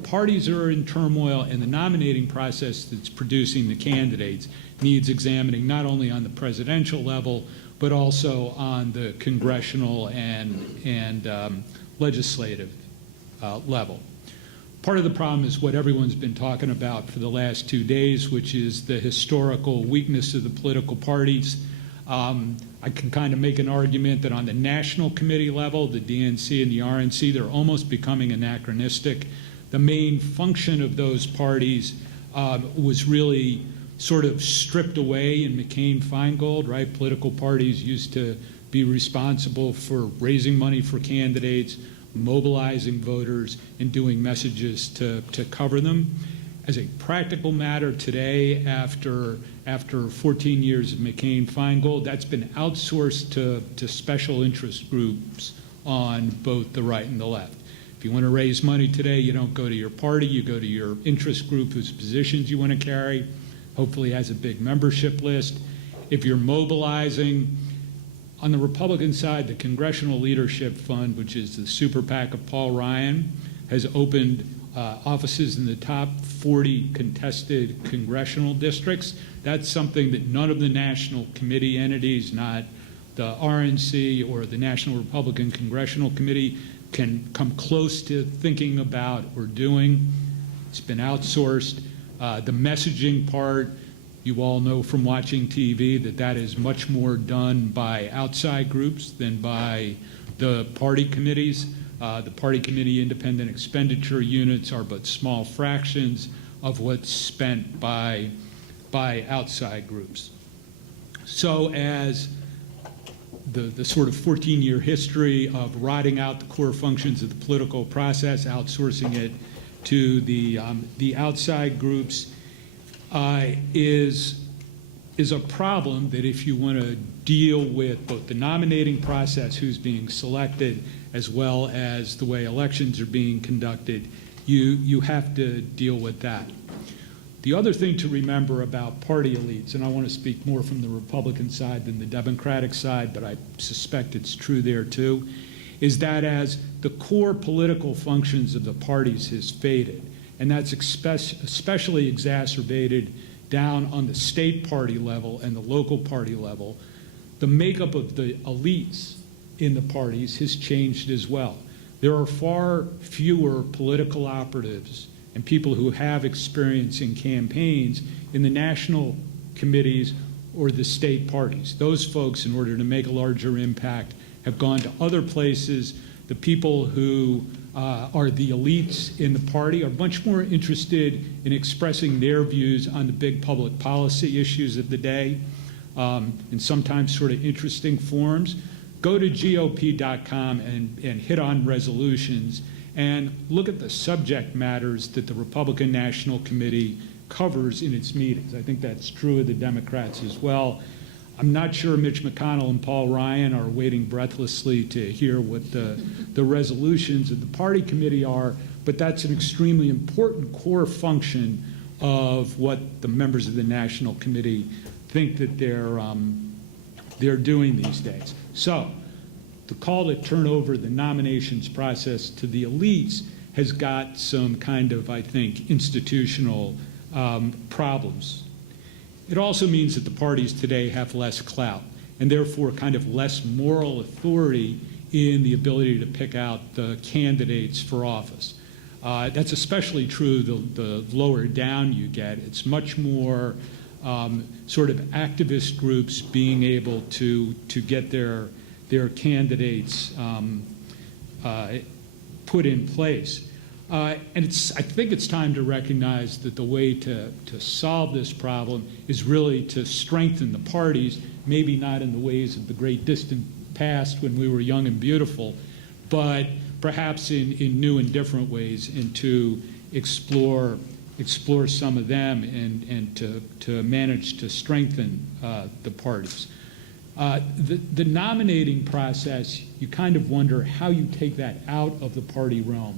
parties are in turmoil, and the nominating process that's producing the candidates needs examining not only on the presidential level, but also on the congressional and legislative level. Part of the problem is what everyone's been talking about for the last 2 days, which is the historical weakness of the political parties. I can kind of make an argument that on the national committee level, the DNC and the RNC, they're almost becoming anachronistic. The main function of those parties was really sort of stripped away in McCain-Feingold, right? Political parties used to be responsible for raising money for candidates, mobilizing voters, and doing messages to cover them. As a practical matter today, after 14 years of McCain-Feingold, that's been outsourced to special interest groups on both the right and the left. If you want to raise money today, you don't go to your party, you go to your interest group whose positions you want to carry, hopefully has a big membership list. If you're mobilizing, on the Republican side, the Congressional Leadership Fund, which is the super PAC of Paul Ryan, has opened offices in the top 40 contested congressional districts. That's something that none of the national committee entities, not the RNC or the National Republican Congressional Committee, can come close to thinking about or doing. It's been outsourced. The messaging part, you all know from watching TV that is much more done by outside groups than by the party committees. The party committee independent expenditure units are but small fractions of what's spent by outside groups. So as the sort of 14-year history of rotting out the core functions of the political process, outsourcing it to the outside groups, is a problem that if you want to deal with both the nominating process, who's being selected, as well as the way elections are being conducted, you have to deal with that. The other thing to remember about party elites, and I want to speak more from the Republican side than the Democratic side, but I suspect it's true there too, is that as the core political functions of the parties has faded, and that's especially exacerbated down on the state party level and the local party level, the makeup of the elites in the parties has changed as well. There are far fewer political operatives and people who have experience in campaigns in the national committees or the state parties. Those folks, in order to make a larger impact, have gone to other places. The people who are the elites in the party, are much more interested in expressing their views on the big public policy issues of the day in sometimes sort of interesting forms. Go to GOP.com and hit on resolutions and look at the subject matters that the Republican National Committee covers in its meetings. I think that's true of the Democrats as well. I'm not sure Mitch McConnell and Paul Ryan are waiting breathlessly to hear what the resolutions of the party committee are, but that's an extremely important core function of what the members of the National Committee think that they're doing these days. So the call to turn over the nominations process to the elites has got some kind of, I think, institutional problems. It also means that the parties today have less clout and therefore kind of less moral authority in the ability to pick out the candidates for office. That's especially true the lower down you get. It's much more sort of activist groups being able to get their candidates put in place. And I think it's time to recognize that the way to solve this problem is really to strengthen the parties, maybe not in the ways of the great distant past when we were young and beautiful, but perhaps in new and different ways, and to explore some of them and to manage to strengthen the parties. The nominating process, you kind of wonder how you take that out of the party realm,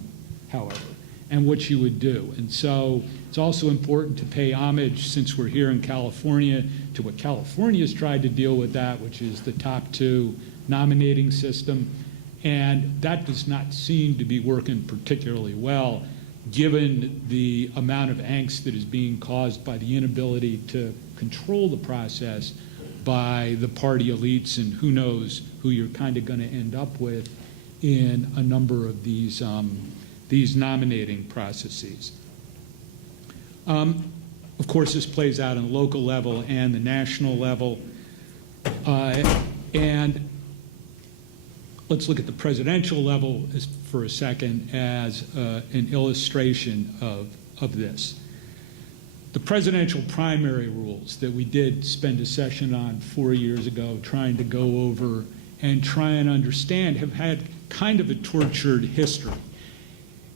however, and what you would do. And so it's also important to pay homage, since we're here in California, to what California's tried to deal with that, which is the top two nominating system. And that does not seem to be working particularly well, given the amount of angst that is being caused by the inability to control the process by the party elites, and who knows who you're kind of going to end up with in a number of these nominating processes. Of course, this plays out on the local level and the national level. And let's look at the presidential level for a second as an illustration of this. The presidential primary rules that we did spend a session on 4 years ago trying to go over and try and understand have had kind of a tortured history.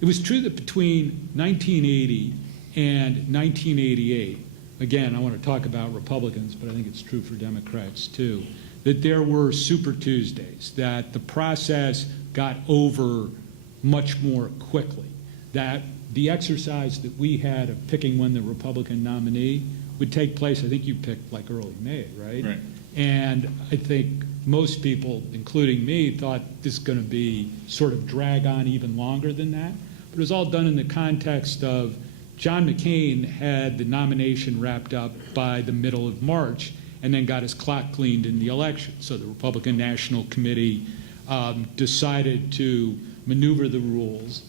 It was true that between 1980 and 1988, again, I want to talk about Republicans, but I think it's true for Democrats too, that there were Super Tuesdays, that the process got over much more quickly, that the exercise that we had of picking when the Republican nominee would take place, I think you picked like early May, right? Right. And I think most people, including me, thought this is going to be sort of drag on even longer than that. But it was all done in the context of John McCain had the nomination wrapped up by the middle of March and then got his clock cleaned in the election. So the Republican National Committee decided to maneuver the rules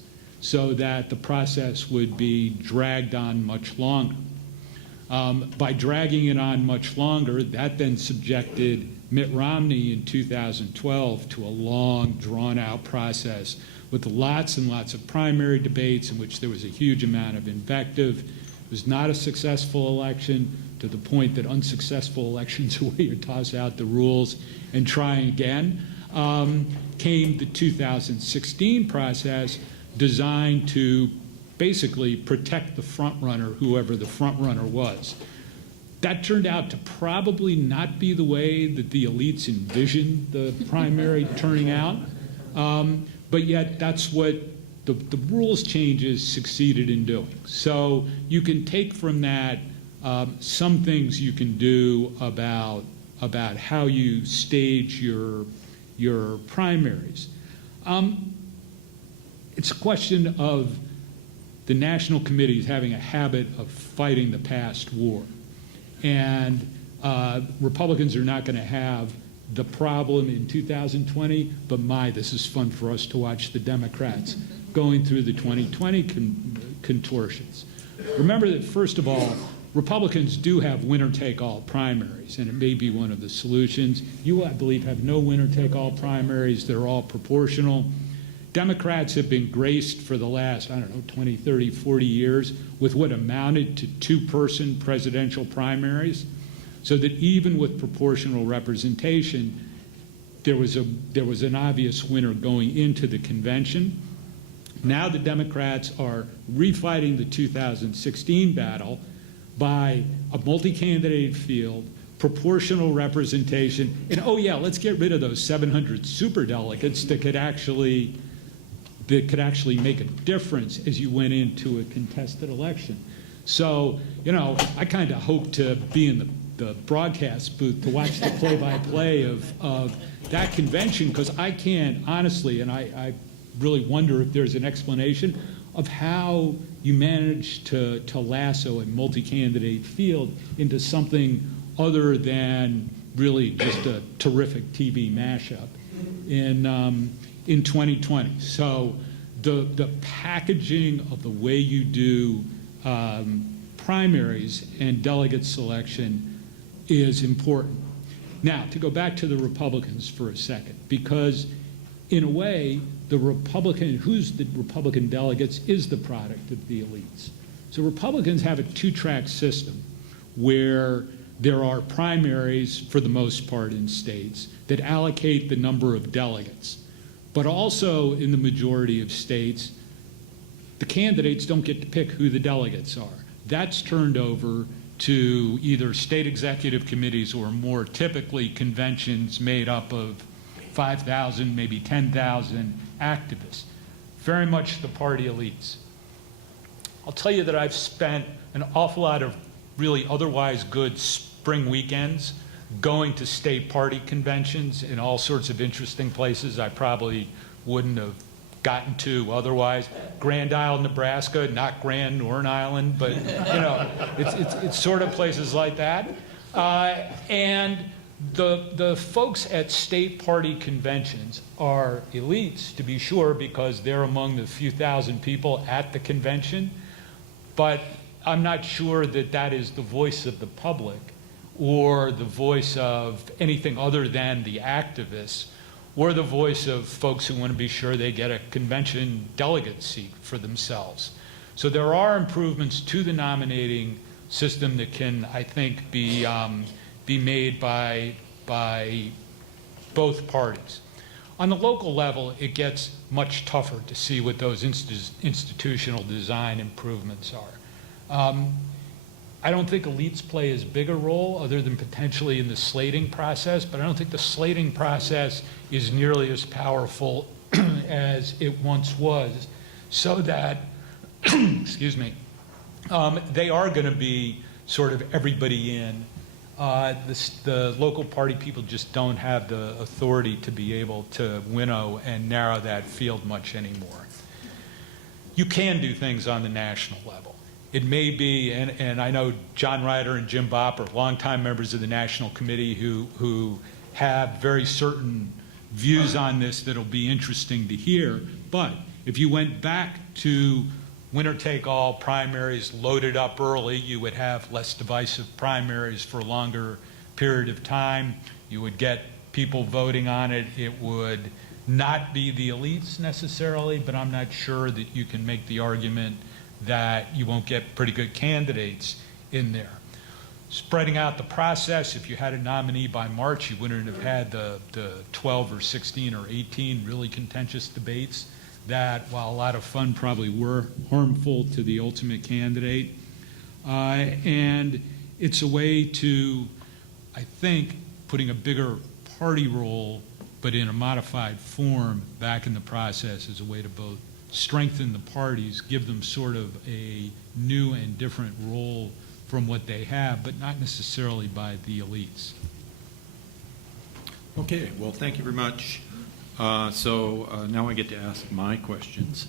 so that the process would be dragged on much longer. By dragging it on much longer, that then subjected Mitt Romney in 2012 to a long, drawn-out process with lots and lots of primary debates in which there was a huge amount of invective. It was not a successful election, to the point that unsuccessful elections are where you toss out the rules and try again. Came the 2016 process designed to basically protect the front runner, whoever the front runner was. That turned out to probably not be the way that the elites envisioned the primary turning out, but yet that's what the rules changes succeeded in doing. So you can take from that some things you can do about how you stage your primaries. It's a question of the national committees having a habit of fighting the past war. And Republicans are not going to have the problem in 2020, but this is fun for us to watch the Democrats going through the 2020 contortions. Remember that, first of all, Republicans do have winner-take-all primaries, and it may be one of the solutions. You, I believe, have no winner-take-all primaries. They're all proportional. Democrats have been graced for the last, 20, 30, 40 years with what amounted to two-person presidential primaries, so that even with proportional representation, there was an obvious winner going into the convention. Now the Democrats are refighting the 2016 battle by a multi-candidate field, proportional representation, and oh yeah, let's get rid of those 700 superdelegates that could actually make a difference as you went into a contested election. So, I kind of hope to be in the broadcast booth to watch the play-by-play of that convention, because I can't, honestly, and I really wonder if there's an explanation of how you managed to lasso a multi-candidate field into something other than really just a terrific TV mashup in 2020. So the packaging of the way you do primaries and delegate selection is important. Now, to go back to the Republicans for a second, because in a way, who's the Republican delegates is the product of the elites. So Republicans have a two-track system where there are primaries, for the most part, in states that allocate the number of delegates. But also in the majority of states, the candidates don't get to pick who the delegates are. That's turned over to either state executive committees or more typically conventions made up of 5,000, maybe 10,000 activists. Very much the party elites. I'll tell you that I've spent an awful lot of really otherwise good spring weekends going to state party conventions in all sorts of interesting places I probably wouldn't have gotten to otherwise. Grand Isle, Nebraska, not Grand Northern Island, but it's sort of places like that. And the folks at state party conventions are elites, to be sure, because they're among the few thousand people at the convention. But I'm not sure that that is the voice of the public or the voice of anything other than the activists or the voice of folks who want to be sure they get a convention delegate seat for themselves. So there are improvements to the nominating system that can, I think, be made by both parties. On the local level, it gets much tougher to see what those institutional design improvements are. I don't think elites play as big a role other than potentially in the slating process, but I don't think the slating process is nearly as powerful as it once was, so that, excuse me, they are going to be sort of everybody in. The local party people just don't have the authority to be able to winnow and narrow that field much anymore. You can do things on the national level. It may be, and I know John Ryder and Jim Bopp are longtime members of the National Committee who have very certain views on this that'll be interesting to hear. But if you went back to winner-take-all primaries loaded up early, you would have less divisive primaries for a longer period of time. You would get people voting on it. It would not be the elites necessarily, but I'm not sure that you can make the argument that you won't get pretty good candidates in there. Spreading out the process, if you had a nominee by March, you wouldn't have had the 12 or 16 or 18 really contentious debates that, while a lot of fun, probably were harmful to the ultimate candidate. And it's a way to, I think, putting a bigger party role, but in a modified form, back in the process as a way to both strengthen the parties, give them sort of a new and different role from what they have, but not necessarily by the elites. Okay, well, thank you very much. So now I get to ask my questions.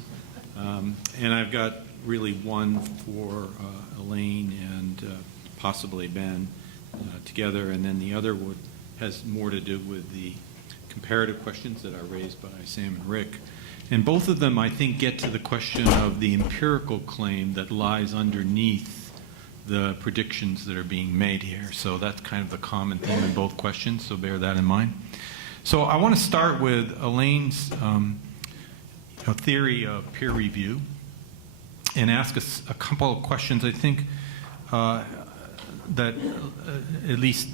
And I've got really one for Elaine and possibly Ben together, and then the other has more to do with the comparative questions that are raised by Sam and Rick. And both of them, I think, get to the question of the empirical claim that lies underneath the predictions that are being made here. So that's kind of the common theme in both questions, so bear that in mind. So I want to start with Elaine's a theory of peer review and ask us a couple of questions, I think, that at least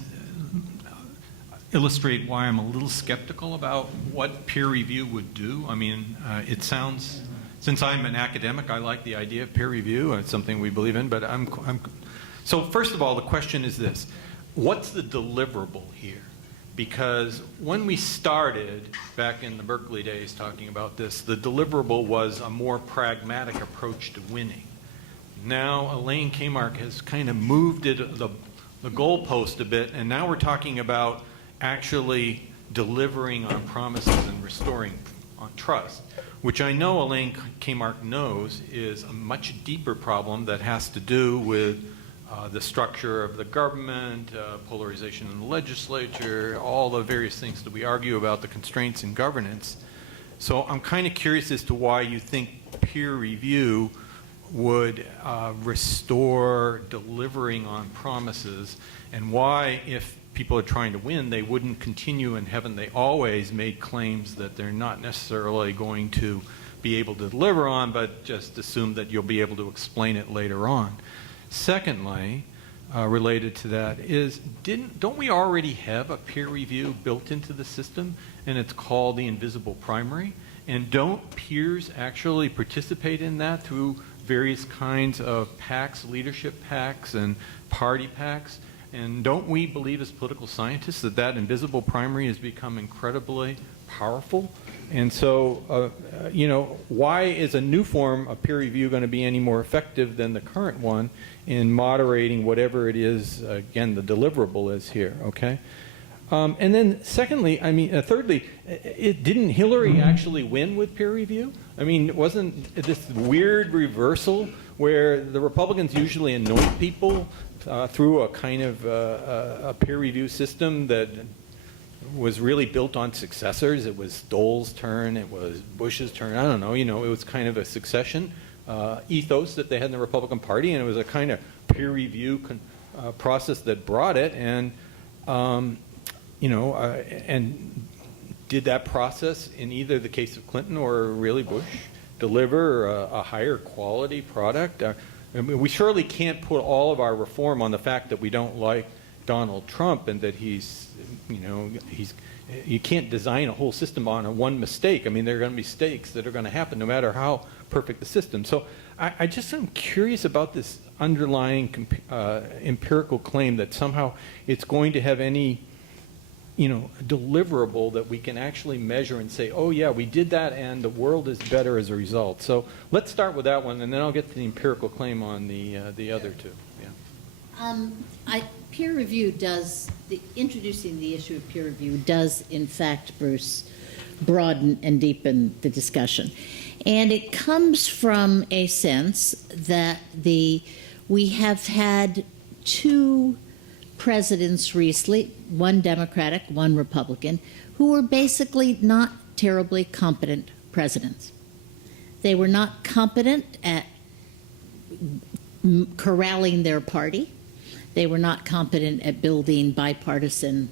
illustrate why I'm a little skeptical about what peer review would do. I mean, it sounds, since I'm an academic, I like the idea of peer review. It's something we believe in, but so first of all, the question is this: what's the deliverable here? Because when we started back in the Berkeley days talking about this, the deliverable was a more pragmatic approach to winning. Now Elaine Kamarck has kind of moved the goalpost a bit, and now we're talking about actually delivering on promises and restoring on trust, which I know Elaine Kamarck knows is a much deeper problem that has to do with the structure of the government, polarization in the legislature, all the various things that we argue about, the constraints in governance. So I'm kind of curious as to why you think peer review would restore delivering on promises, and why, if people are trying to win, they wouldn't continue, and haven't they always made claims that they're not necessarily going to be able to deliver on, but just assume that you'll be able to explain it later on. Secondly, related to that is, don't we already have a peer review built into the system, and it's called the invisible primary? And don't peers actually participate in that through various kinds of PACs, leadership PACs, and party PACs? And don't we believe as political scientists that that invisible primary has become incredibly powerful? And so, why is a new form of peer review going to be any more effective than the current one in moderating whatever it is, again, the deliverable is here, okay? And then secondly, thirdly, didn't Hillary actually win with peer review? I mean, wasn't this weird reversal where the Republicans usually anoint people through a kind of a peer review system that was really built on successors? It was Dole's turn, it was Bush's turn, I don't know, it was kind of a succession ethos that they had in the Republican Party, and it was a kind of peer review process that brought it, and and did that process, in either the case of Clinton or really Bush, deliver a higher quality product? I mean, we surely can't put all of our reform on the fact that we don't like Donald Trump and that you can't design a whole system on one mistake. I mean, there are going to be mistakes that are going to happen no matter how perfect the system. So I just am curious about this underlying empirical claim that somehow it's going to have any deliverable that we can actually measure and say, oh yeah, we did that and the world is better as a result. So let's start with that one, and then I'll get to the empirical claim on the other two. Yeah. Peer review introducing the issue of peer review does, in fact, Bruce, broaden and deepen the discussion. And it comes from a sense that we have had two presidents recently, one Democratic, one Republican, who were basically not terribly competent presidents. They were not competent at corralling their party. They were not competent at building bipartisan,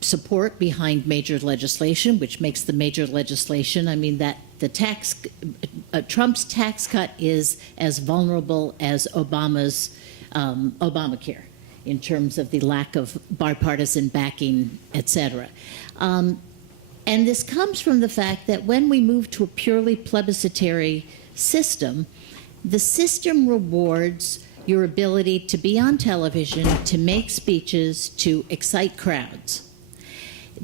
support behind major legislation, which makes the major legislation, that Trump's tax cut is as vulnerable as Obama's Obamacare in terms of the lack of bipartisan backing, et cetera. And this comes from the fact that when we move to a purely plebiscitary system, the system rewards your ability to be on television, to make speeches, to excite crowds.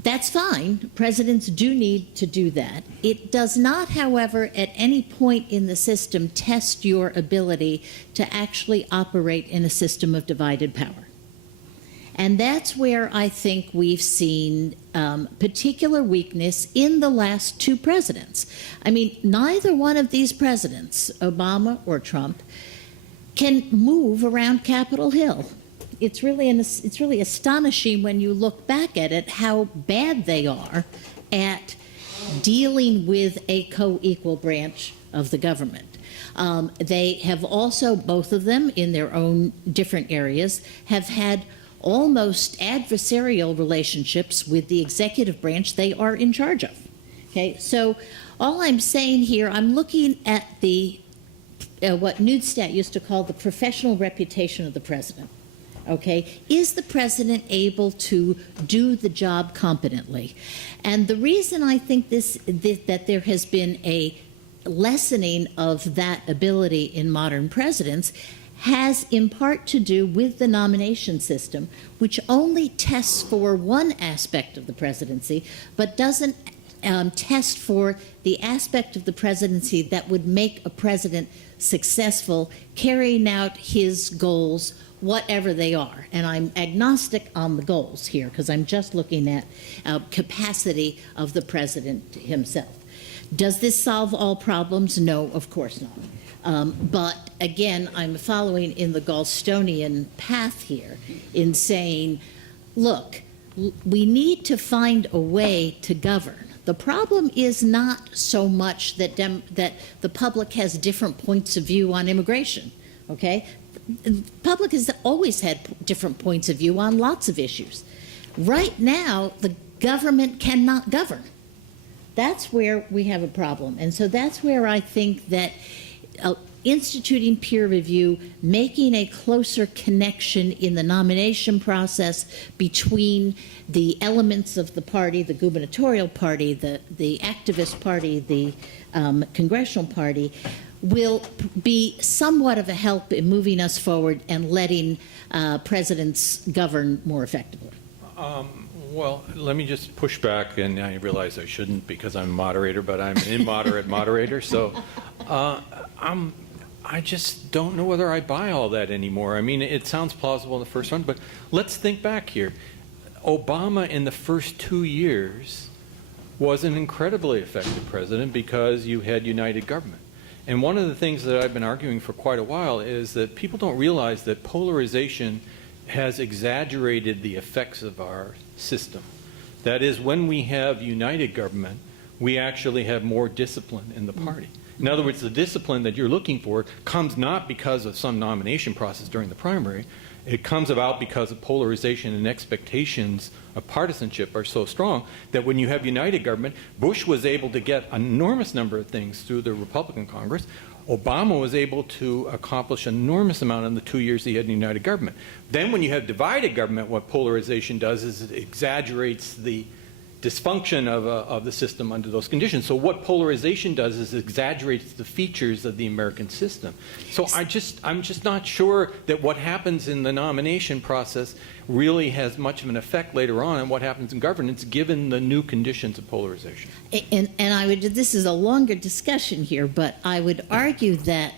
That's fine. Presidents do need to do that. It does not, however, at any point in the system test your ability to actually operate in a system of divided power. And that's where I think we've seen particular weakness in the last two presidents. Neither one of these presidents, Obama or Trump, can move around Capitol Hill. It's really astonishing when you look back at it how bad they are at dealing with a co-equal branch of the government. They have also, both of them in their own different areas, have had almost adversarial relationships with the executive branch they are in charge of. Okay, so all I'm saying here, I'm looking at the what Neustadt used to call the professional reputation of the president. Okay, is the president able to do the job competently? And the reason I think that there has been a lessening of that ability in modern presidents has in part to do with the nomination system, which only tests for one aspect of the presidency, but doesn't test for the aspect of the presidency that would make a president successful carrying out his goals, whatever they are. And I'm agnostic on the goals here because I'm just looking at capacity of the president himself. Does this solve all problems? No, of course not. But again, I'm following in the Galstonian path here in saying, look, we need to find a way to govern. The problem is not so much that the public has different points of view on immigration, okay? The public has always had different points of view on lots of issues. Right now, the government cannot govern. That's where we have a problem. And so that's where I think that instituting peer review, making a closer connection in the nomination process between the elements of the party, the gubernatorial party, the activist party, the congressional party, will be somewhat of a help in moving us forward and letting presidents govern more effectively. Well, let me just push back, and I realize I shouldn't because I'm a moderator, but I'm an immoderate moderator, so I just don't know whether I buy all that anymore. I mean, it sounds plausible in the first one, but let's think back here. Obama in the first 2 years was an incredibly effective president because you had united government. And one of the things that I've been arguing for quite a while is that people don't realize that polarization has exaggerated the effects of our system. That is, when we have united government, we actually have more discipline in the party. In other words, the discipline that you're looking for comes not because of some nomination process during the primary. It comes about because of polarization and expectations of partisanship are so strong that when you have united government, Bush was able to get an enormous number of things through the Republican Congress. Obama was able to accomplish an enormous amount in the 2 years he had in united government. Then when you have divided government, what polarization does is it exaggerates the dysfunction of the system under those conditions. So what polarization does is it exaggerates the features of the American system. So I'm just not sure that what happens in the nomination process really has much of an effect later on what happens in governance given the new conditions of polarization. And I would, this is a longer discussion here, but I would argue that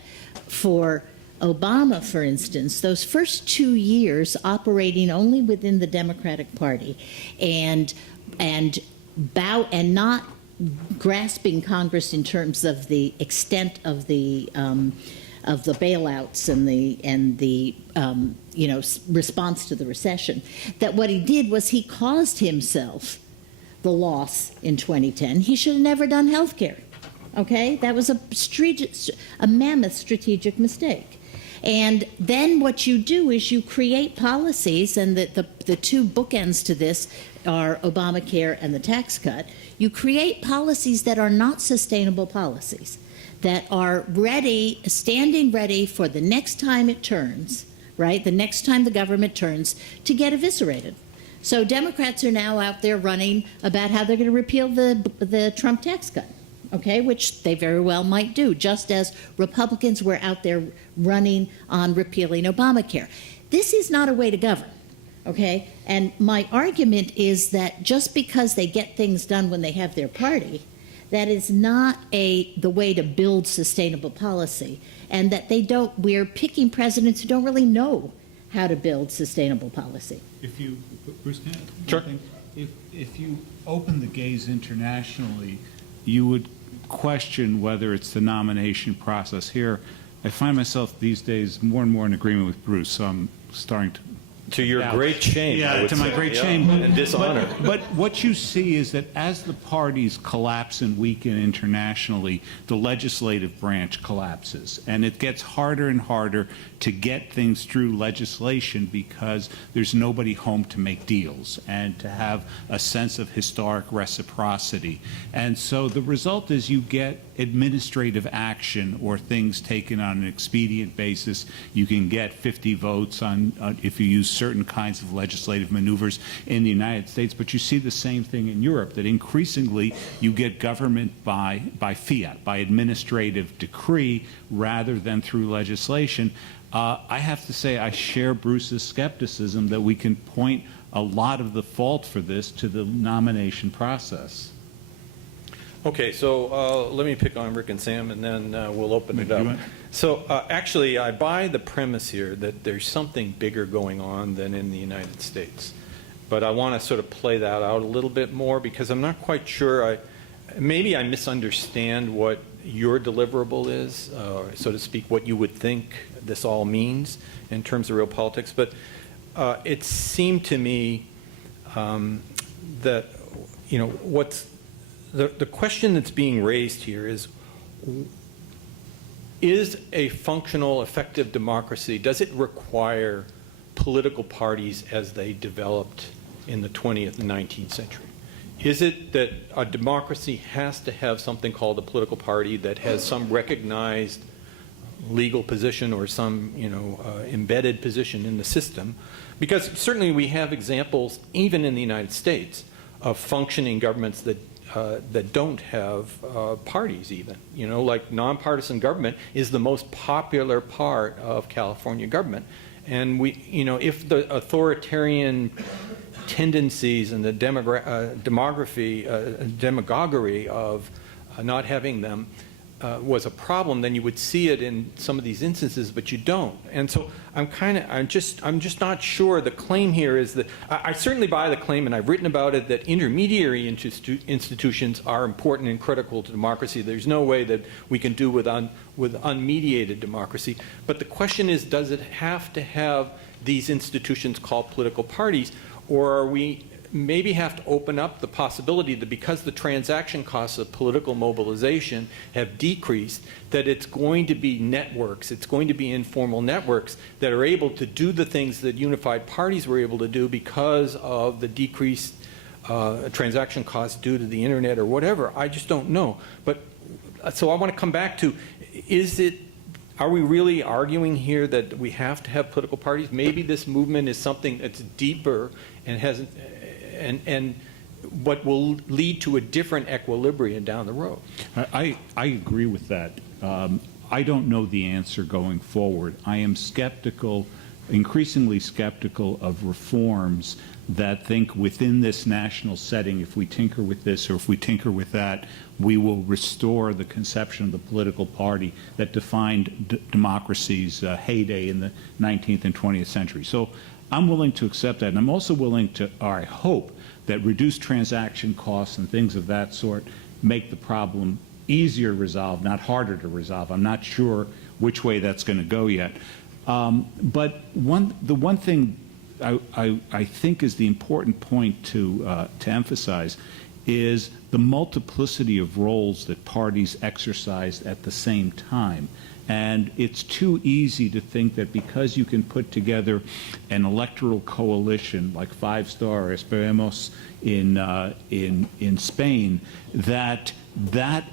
for Obama, for instance, those first 2 years operating only within the Democratic Party and not grasping Congress in terms of the extent of the bailouts and the response to the recession, that what he did was he caused himself the loss in 2010. He should have never done health care. Okay, that was a mammoth strategic mistake. And then what you do is you create policies, and the two bookends to this are Obamacare and the tax cut. You create policies that are not sustainable policies, that are ready, standing ready for the next time it turns, right? The next time the government turns to get eviscerated. So Democrats are now out there running about how they're going to repeal the Trump tax cut. Okay, which they very well might do, just as Republicans were out there running on repealing Obamacare. This is not a way to govern, okay? And my argument is that just because they get things done when they have their party, that is not the way to build sustainable policy, and that we're picking presidents who don't really know how to build sustainable policy. If you, Bruce, can I add Sure. one thing? If you open the gaze internationally, you would question whether it's the nomination process here. I find myself these days more and more in agreement with Bruce, so I'm starting to To your Ouch. great shame. I Yeah, would to my say. great Yeah. shame. And dishonor. But what you see is that as the parties collapse and weaken internationally, the legislative branch collapses. And it gets harder and harder to get things through legislation because there's nobody home to make deals and to have a sense of historic reciprocity. And so the result is you get administrative action or things taken on an expedient basis. You can get 50 votes on if you use certain kinds of legislative maneuvers in the United States, but you see the same thing in Europe, that increasingly you get government by fiat, by administrative decree, rather than through legislation. I have to say I share Bruce's skepticism that we can point a lot of the fault for this to the nomination process. Okay, so let me pick on Rick and Sam, and then we'll open it You up. want- So actually, I buy the premise here that there's something bigger going on than in the United States. But I want to sort of play that out a little bit more because I'm not quite sure. Maybe I misunderstand what your deliverable is, so to speak, what you would think this all means in terms of real politics. But it seemed to me that, you know, what's the question that's being raised here is a functional, effective democracy, does it require political parties as they developed in the 20th and 19th century? Is it that a democracy has to have something called a political party that has some recognized legal position or some, you know, embedded position in the system? Because certainly we have examples, even in the United States, of functioning governments that don't have parties even. You know, like nonpartisan government is the most popular part of California government. And we, you know, if the authoritarian tendencies and the demagoguery of not having them was a problem, then you would see it in some of these instances, but you don't. And so I'm just not sure. The claim here is that I certainly buy the claim, and I've written about it, that intermediary institutions are important and critical to democracy. There's no way that we can do with unmediated democracy. But the question is, does it have to have these institutions called political parties, or are we maybe have to open up the possibility that because the transaction costs of political mobilization have decreased, that it's going to be networks, it's going to be informal networks that are able to do the things that unified parties were able to do because of the decreased transaction costs due to the internet or whatever. I just don't know. But so I want to come back to, are we really arguing here that we have to have political parties? Maybe this movement is something that's deeper and hasn't, and what will lead to a different equilibrium down the road. I agree with that. I don't know the answer going forward. I am skeptical, increasingly skeptical of reforms that think within this national setting, if we tinker with this or if we tinker with that, we will restore the conception of the political party that defined democracy's heyday in the 19th and 20th century. So I'm willing to accept that, and I'm also willing to, or I hope, that reduced transaction costs and things of that sort make the problem easier to resolve, not harder to resolve. I'm not sure which way that's going to go yet. But the one thing I think is the important point to emphasize is the multiplicity of roles that parties exercise at the same time. And it's too easy to think that because you can put together an electoral coalition like Five Star or Esperemos in Spain, that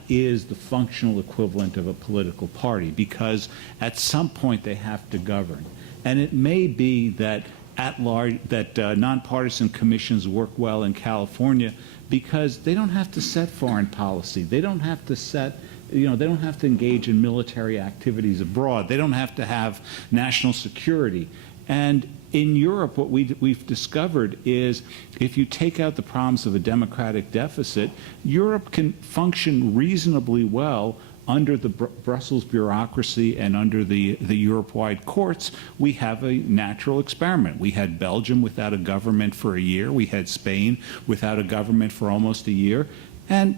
is the functional equivalent of a political party, because at some point they have to govern. And it may be that at large, that nonpartisan commissions work well in California because they don't have to set foreign policy. They don't have to set, you know, they don't have to engage in military activities abroad. They don't have to have national security. And in Europe, what we've discovered is if you take out the problems of a democratic deficit, Europe can function reasonably well under the Brussels bureaucracy and under the Europe-wide courts. We have a natural experiment. We had Belgium without a government for a year. We had Spain without a government for almost a year. And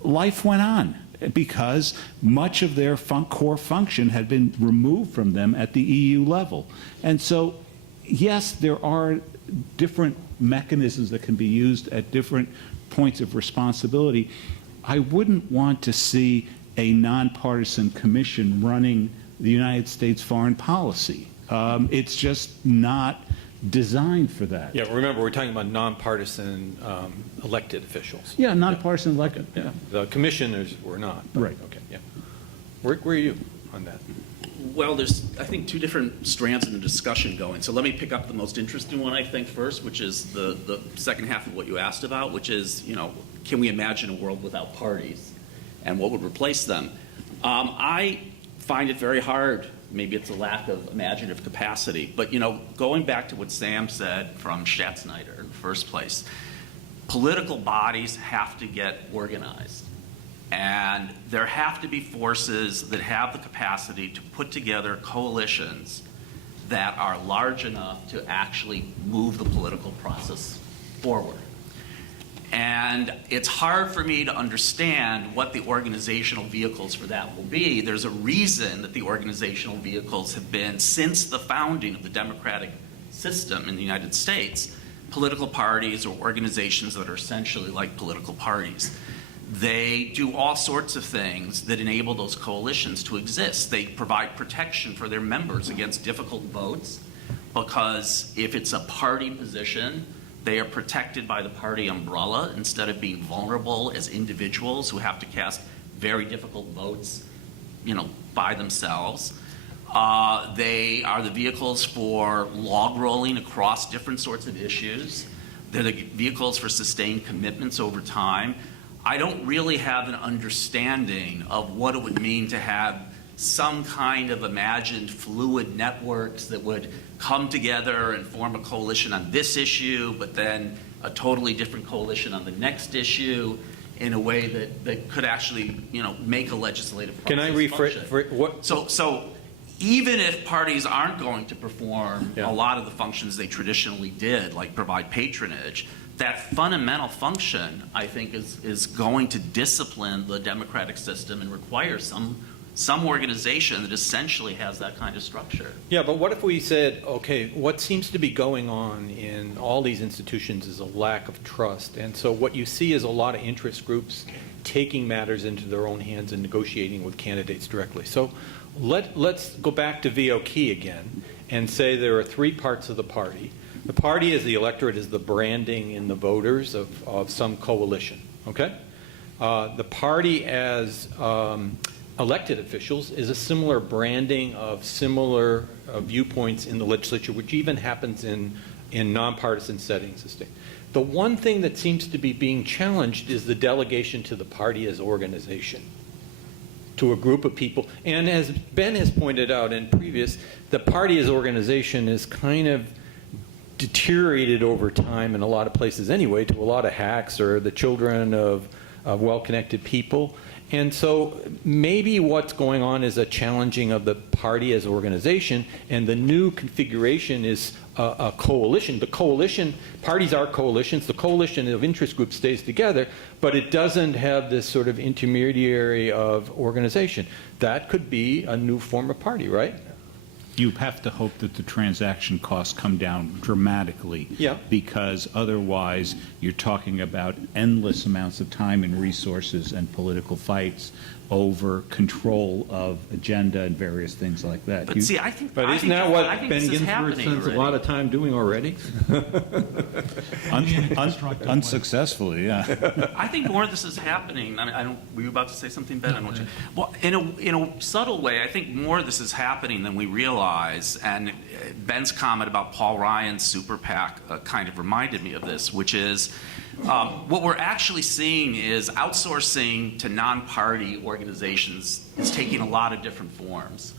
life went on because much of their core function had been removed from them at the EU level. And so yes, there are different mechanisms that can be used at different points of responsibility. I wouldn't want to see a nonpartisan commission running the United States foreign policy. It's just not designed for that. Yeah, remember, we're talking about nonpartisan elected officials. Yeah, nonpartisan elected. Yeah, the commissioners were not. but- Right. Okay, yeah. Where are you on that? Well, there's, I think, two different strands in the discussion going. So let me pick up the most interesting one, I think, first, which is the second half of what you asked about, which is, can we imagine a world without parties? And what would replace them? I find it very hard. Maybe it's a lack of imaginative capacity. But, going back to what Sam said from Schatzsnyder in the first place, political bodies have to get organized. And there have to be forces that have the capacity to put together coalitions that are large enough to actually move the political process forward. And it's hard for me to understand what the organizational vehicles for that will be. There's a reason that the organizational vehicles have been, since the founding of the democratic system in the United States, political parties or organizations that are essentially like political parties. They do all sorts of things that enable those coalitions to exist. They provide protection for their members against difficult votes, because if it's a party position, they are protected by the party umbrella instead of being vulnerable as individuals who have to cast very difficult votes, by themselves. They are the vehicles for log rolling across different sorts of issues. They're the vehicles for sustained commitments over time. I don't really have an understanding of what it would mean to have some kind of imagined fluid networks that would come together and form a coalition on this issue, but then a totally different coalition on the next issue in a way that could actually, make a legislative process Can I rephrase function. what? So even if parties aren't going to perform Yeah. a lot of the functions they traditionally did, like provide patronage, that fundamental function, I think, is going to discipline the democratic system and require some organization that essentially has that kind of structure. Yeah, but what if we said, okay, what seems to be going on in all these institutions is a lack of trust. And so what you see is a lot of interest groups taking matters into their own hands and negotiating with candidates directly. So let's go back to VOK again and say there are three parts of the party. The party as the electorate is the branding in the voters of some coalition, okay? The party as elected officials is a similar branding of similar viewpoints in the legislature, which even happens in nonpartisan settings. The one thing that seems to be being challenged is the delegation to the party as organization, to a group of people. And as Ben has pointed out in previous, the party as organization is kind of deteriorated over time in a lot of places anyway, to a lot of hacks or the children of well-connected people. And so maybe what's going on is a challenging of the party as organization, and the new configuration is a coalition. The coalition, parties are coalitions, the coalition of interest groups stays together, but it doesn't have this sort of intermediary of organization. That could be a new form of party, right? You have to hope that the transaction costs come down dramatically. Yeah. Because otherwise, you're talking about endless amounts of time and resources and political fights over control of agenda and various things like that. But see, I think, But I isn't think, that what I think Ben this is Ginsberg happening spends a already. lot of time doing already? Unsuccessfully, yeah. I think more of this is happening. I don't. Were you about to say something, Ben? Well, in a subtle way, I think more of this is happening than we realize. And Ben's comment about Paul Ryan's super PAC kind of reminded me of this, which is what we're actually seeing is outsourcing to non-party organizations is taking a lot of different forms.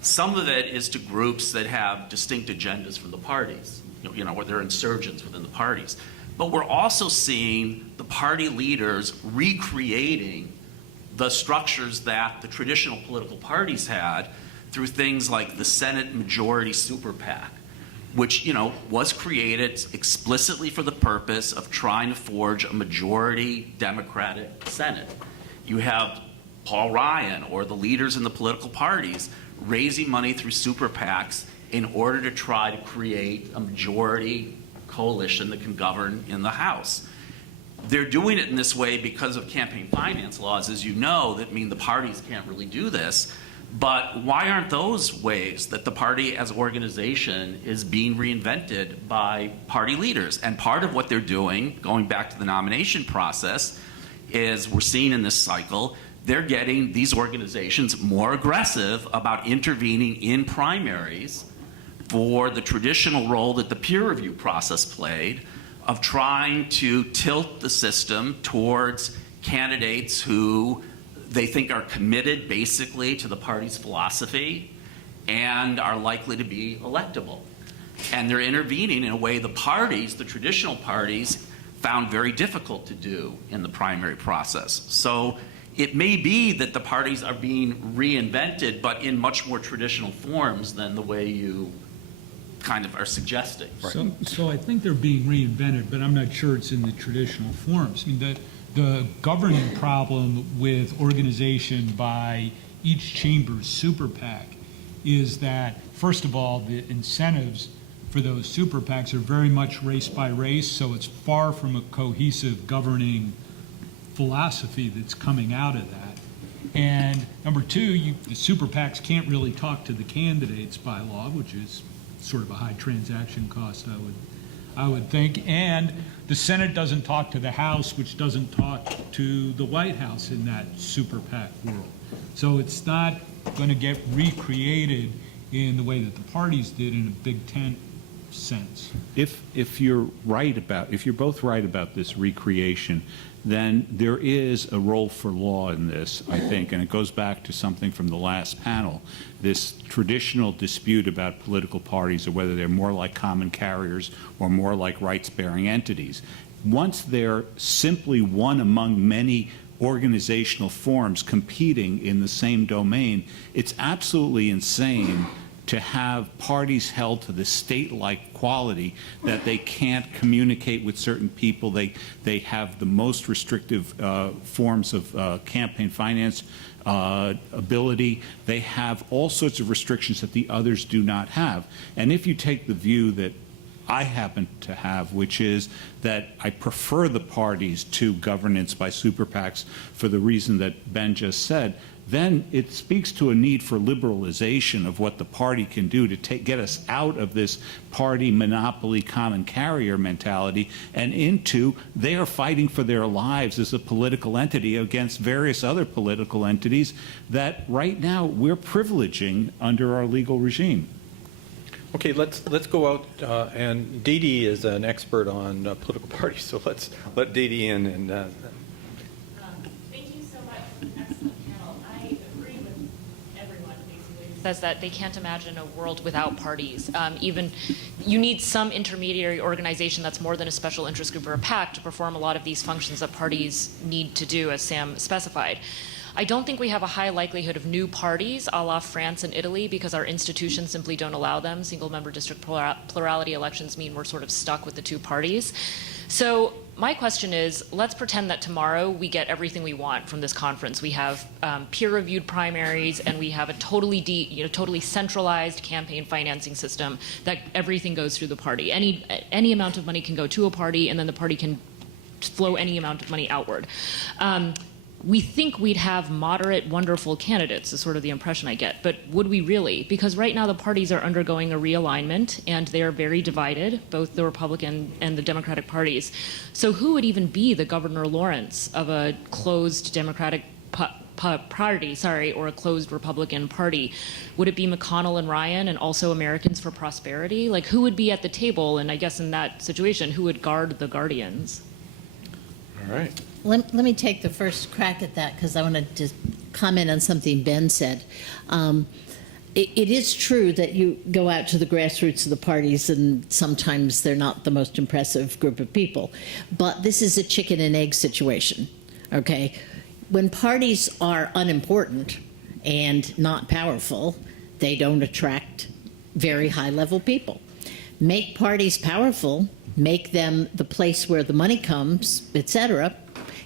Some of it is to groups that have distinct agendas from the parties, where they're insurgents within the parties. But we're also seeing the party leaders recreating the structures that the traditional political parties had through things like the Senate Majority Super PAC, which was created explicitly for the purpose of trying to forge a majority Democratic Senate. You have Paul Ryan or the leaders in the political parties raising money through super PACs in order to try to create a majority coalition that can govern in the House. They're doing it in this way because of campaign finance laws, as you know, that mean the parties can't really do this. But why aren't those ways that the party as organization is being reinvented by party leaders? And part of what they're doing, going back to the nomination process, is we're seeing in this cycle, they're getting these organizations more aggressive about intervening in primaries for the traditional role that the peer review process played of trying to tilt the system towards candidates who they think are committed basically to the party's philosophy and are likely to be electable. And they're intervening in a way the parties, the traditional parties, found very difficult to do in the primary process. So it may be that the parties are being reinvented, but in much more traditional forms than the way you kind of are suggesting. So I think they're being reinvented, but I'm not sure it's in the traditional forms. I mean, the governing problem with organization by each chamber's super PAC is that, first of all, the incentives for those super PACs are very much race by race, so it's far from a cohesive governing philosophy that's coming out of that. And number two, the super PACs can't really talk to the candidates by law, which is sort of a high transaction cost, I would think. And the Senate doesn't talk to the House, which doesn't talk to the White House in that super PAC world. So it's not going to get recreated in the way that the parties did in a Big Tent sense. If you're both right about this recreation, then there is a role for law in this, I think, and it goes back to something from the last panel, this traditional dispute about political parties or whether they're more like common carriers or more like rights-bearing entities. Once they're simply one among many organizational forms competing in the same domain, it's absolutely insane to have parties held to the state-like quality that they can't communicate with certain people. They have the most restrictive forms of campaign finance ability. They have all sorts of restrictions that the others do not have. And if you take the view that I happen to have, which is that I prefer the parties to governance by super PACs for the reason that Ben just said, then it speaks to a need for liberalization of what the party can do to get us out of this party monopoly common carrier mentality and into they are fighting for their lives as a political entity against various other political entities that right now we're privileging under our legal regime. Okay, let's go out, and Dee Dee is an expert on political parties, so let's let Dee Dee in. And thank you so much. Excellent panel. I agree with everyone, basically, who says that they can't imagine a world without parties. Even you need some intermediary organization that's more than a special interest group or a PAC to perform a lot of these functions that parties need to do, as Sam specified. I don't think we have a high likelihood of new parties a la France and Italy because our institutions simply don't allow them. Single-member district plurality elections mean we're sort of stuck with the two parties. So my question is, let's pretend that tomorrow we get everything we want from this conference. We have peer-reviewed primaries, and we have a totally centralized campaign financing system that everything goes through the party. Any amount of money can go to a party, and then the party can flow any amount of money outward. We think we'd have moderate, wonderful candidates, is sort of the impression I get. But would we really? Because right now the parties are undergoing a realignment, and they are very divided, both the Republican and the Democratic parties. So who would even be the Governor Lawrence of a closed Democratic party, or a closed Republican party? Would it be McConnell and Ryan and also Americans for Prosperity? Like, who would be at the table? And I guess in that situation, who would guard the guardians? all right. Let me take the first crack at that because I want to just comment on something Ben said. It is true that you go out to the grassroots of the parties and sometimes they're not the most impressive group of people. But this is a chicken and egg situation, okay? When parties are unimportant and not powerful, they don't attract very high-level people. Make parties powerful, make them the place where the money comes, et cetera.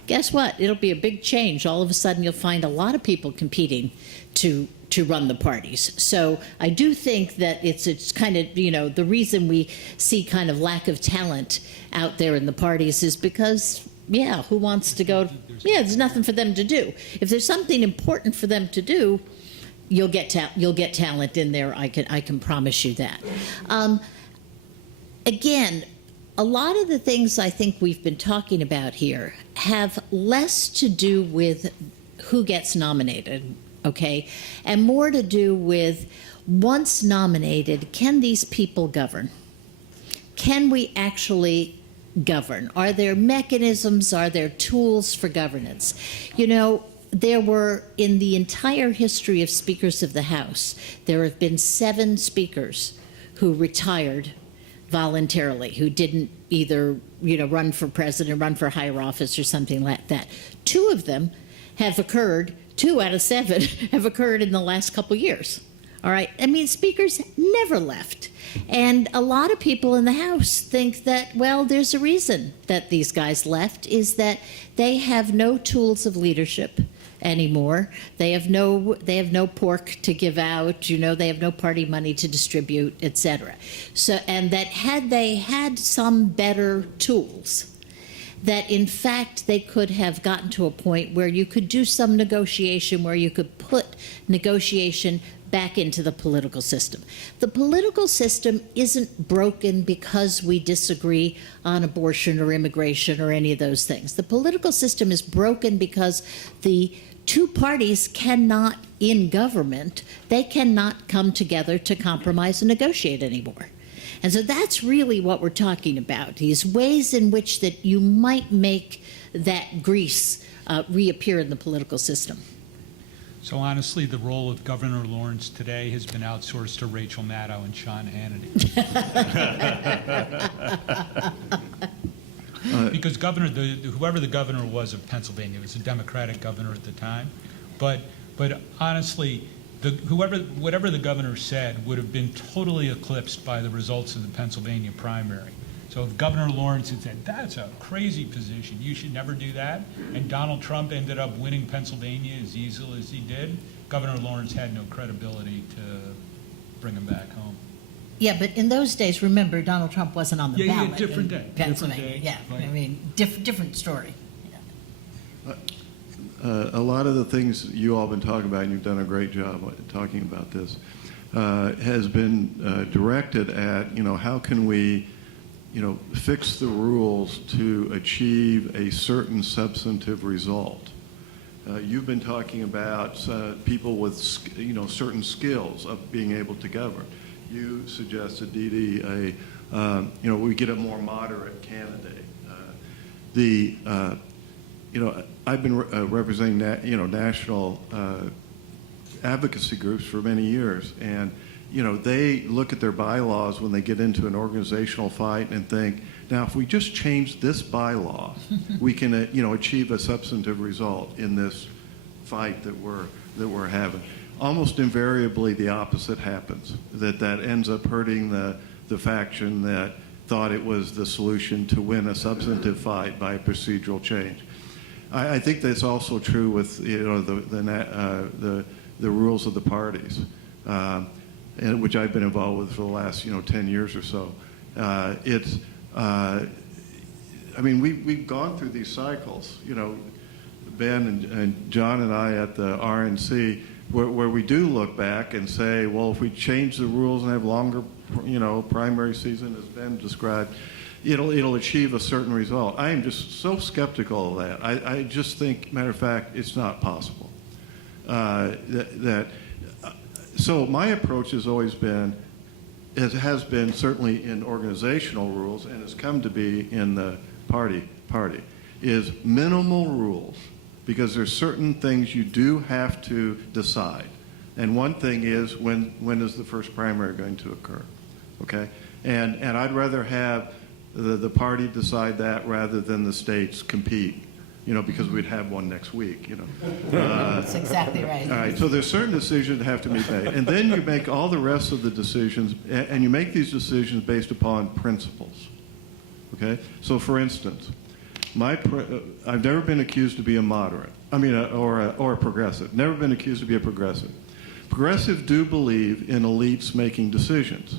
Guess what? It'll be a big change. All of a sudden, you'll find a lot of people competing to to run the parties. So I do think that it's kind of, the reason we see kind of lack of talent out there in the parties is because, who wants to go? There's nothing for them to do. If there's something important for them to do, you'll get talent in there. I can promise you that. Again, a lot of the things I think we've been talking about here have less to do with who gets nominated, okay, and more to do with, once nominated, can these people govern? Can we actually govern? Are there mechanisms, are there tools for governance? There were, in the entire history of Speakers of the House, there have been 7 speakers who retired voluntarily, who didn't either, run for president, run for higher office or something like that. 2 of them have occurred, 2 out of 7 have occurred in the last couple years. All right? I mean, speakers never left. And a lot of people in the House think that, well, there's a reason that these guys left, is that they have no tools of leadership anymore. They have no pork to give out, they have no party money to distribute, etc. So, and that had they had some better tools, that in fact they could have gotten to a point where you could do some negotiation, where you could put negotiation back into the political system. The political system isn't broken because we disagree on abortion or immigration or any of those things. The political system is broken because the 2 parties cannot, in government, they cannot come together to compromise and negotiate anymore. And so that's really what we're talking about, these ways in which that you might make that grease reappear in the political system. So honestly, the role of Governor Lawrence today has been outsourced to Rachel Maddow and Sean Hannity. Because whoever the governor was of Pennsylvania, was a Democratic governor at the time, but honestly, whatever the governor said would have been totally eclipsed by the results of the Pennsylvania primary. So if Governor Lawrence had said, that's a crazy position, you should never do that, and Donald Trump ended up winning Pennsylvania as easily as he did, Governor Lawrence had no credibility to bring him back home. Yeah, but in those days, remember, Donald Trump wasn't on the ballot. Different in day. Pennsylvania. Different day, Yeah, right. I mean, different story. A lot of the things you all have been talking about, and you've done a great job talking about this, has been directed at, how can we, fix the rules to achieve a certain substantive result. You've been talking about people with, certain skills of being able to govern. You suggested, Dee Dee, we get a more moderate candidate. I've been representing, national advocacy groups for many years, and they look at their bylaws when they get into an organizational fight and think, now if we just change this bylaw, we can, achieve a substantive result in this fight that we're having. Almost invariably, the opposite happens. That ends up hurting the faction that thought it was the solution to win a substantive fight by a procedural change. I think that's also true with the rules of the parties, and which I've been involved with for the last 10 years or so. We've gone through these cycles. Ben and John and I at the RNC, where we do look back and say, well, if we change the rules and have longer, primary season, as Ben described, it'll achieve a certain result. I am just so skeptical of that. I just think, matter of fact, it's not possible. So my approach has always been, it has been certainly in organizational rules, and has come to be in the party, is minimal rules, because there's certain things you do have to decide. And one thing is, when is the first primary going to occur? Okay? And I'd rather have the party decide that rather than the states compete, because we'd have one next week, That's exactly right. All right, so there's certain decisions that have to be made. And then you make all the rest of the decisions, and you make these decisions based upon principles. Okay? So for instance, I've never been accused to be a moderate. Or a progressive. Never been accused to be a progressive. Progressives do believe in elites making decisions.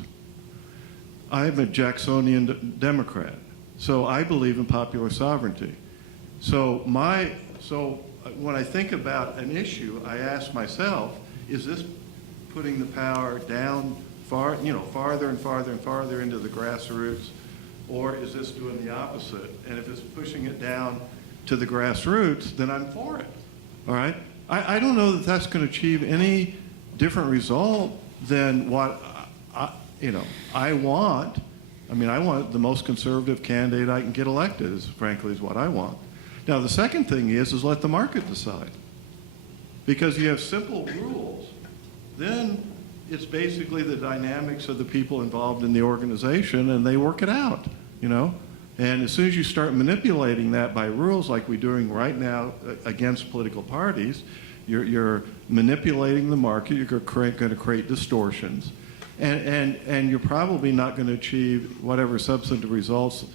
I'm a Jacksonian Democrat, so I believe in popular sovereignty. So when I think about an issue, I ask myself, is this putting the power down farther and farther and farther into the grassroots, or is this doing the opposite? And if it's pushing it down to the grassroots, then I'm for it. All right? I don't know that that's going to achieve any different result than what I want. I mean, I want the most conservative candidate I can get elected, frankly, is what I want. Now, the second thing is let the market decide. Because you have simple rules, then it's basically the dynamics of the people involved in the organization, and they work it out, And as soon as you start manipulating that by rules like we're doing right now against political parties, you're manipulating the market, you're going to create distortions, and you're probably not going to achieve whatever substantive results.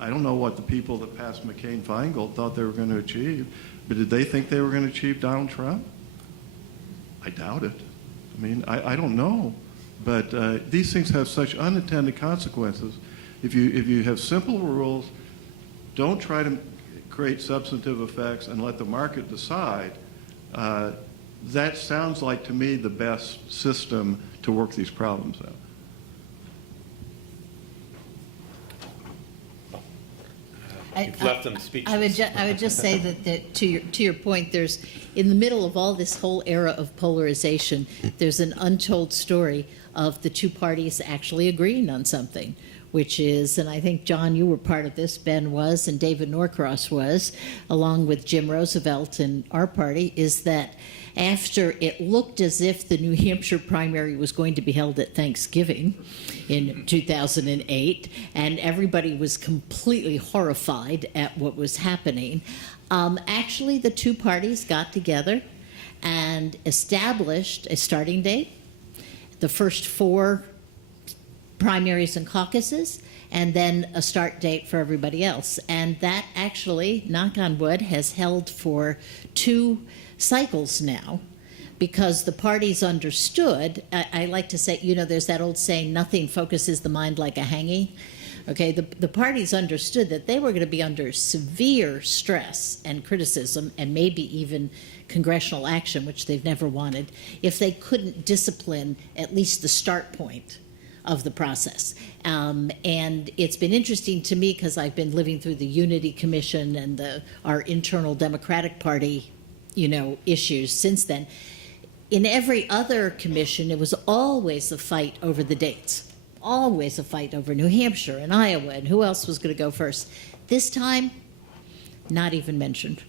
I don't know what the people that passed McCain-Feingold thought they were going to achieve, but did they think they were going to achieve Donald Trump? I doubt it. I mean, I don't know. But these things have such unintended consequences. If you have simple rules, don't try to create substantive effects and let the market decide, that sounds like to me the best system to work these problems out. You've left them speechless. I would just say that to your point, there's, in the middle of all this whole era of polarization, there's an untold story of the two parties actually agreeing on something, which is, and I think, John, you were part of this, Ben was, and David Norcross was, along with Jim Roosevelt and our party, is that after it looked as if the New Hampshire primary was going to be held at Thanksgiving in 2008, and everybody was completely horrified at what was happening, actually the two parties got together and established a starting date, the first 4 primaries and caucuses, and then a start date for everybody else. And that actually, knock on wood, has held for 2 cycles now, because the parties understood. I like to say, there's that old saying, nothing focuses the mind like a hanging. Okay, the parties understood that they were going to be under severe stress and criticism, and maybe even congressional action, which they've never wanted, if they couldn't discipline at least the start point of the process. And it's been interesting to me, because I've been living through the Unity Commission and our internal Democratic Party issues since then. In every other commission, it was always a fight over the dates, always a fight over New Hampshire and Iowa and who else was going to go first. This time, not even mentioned.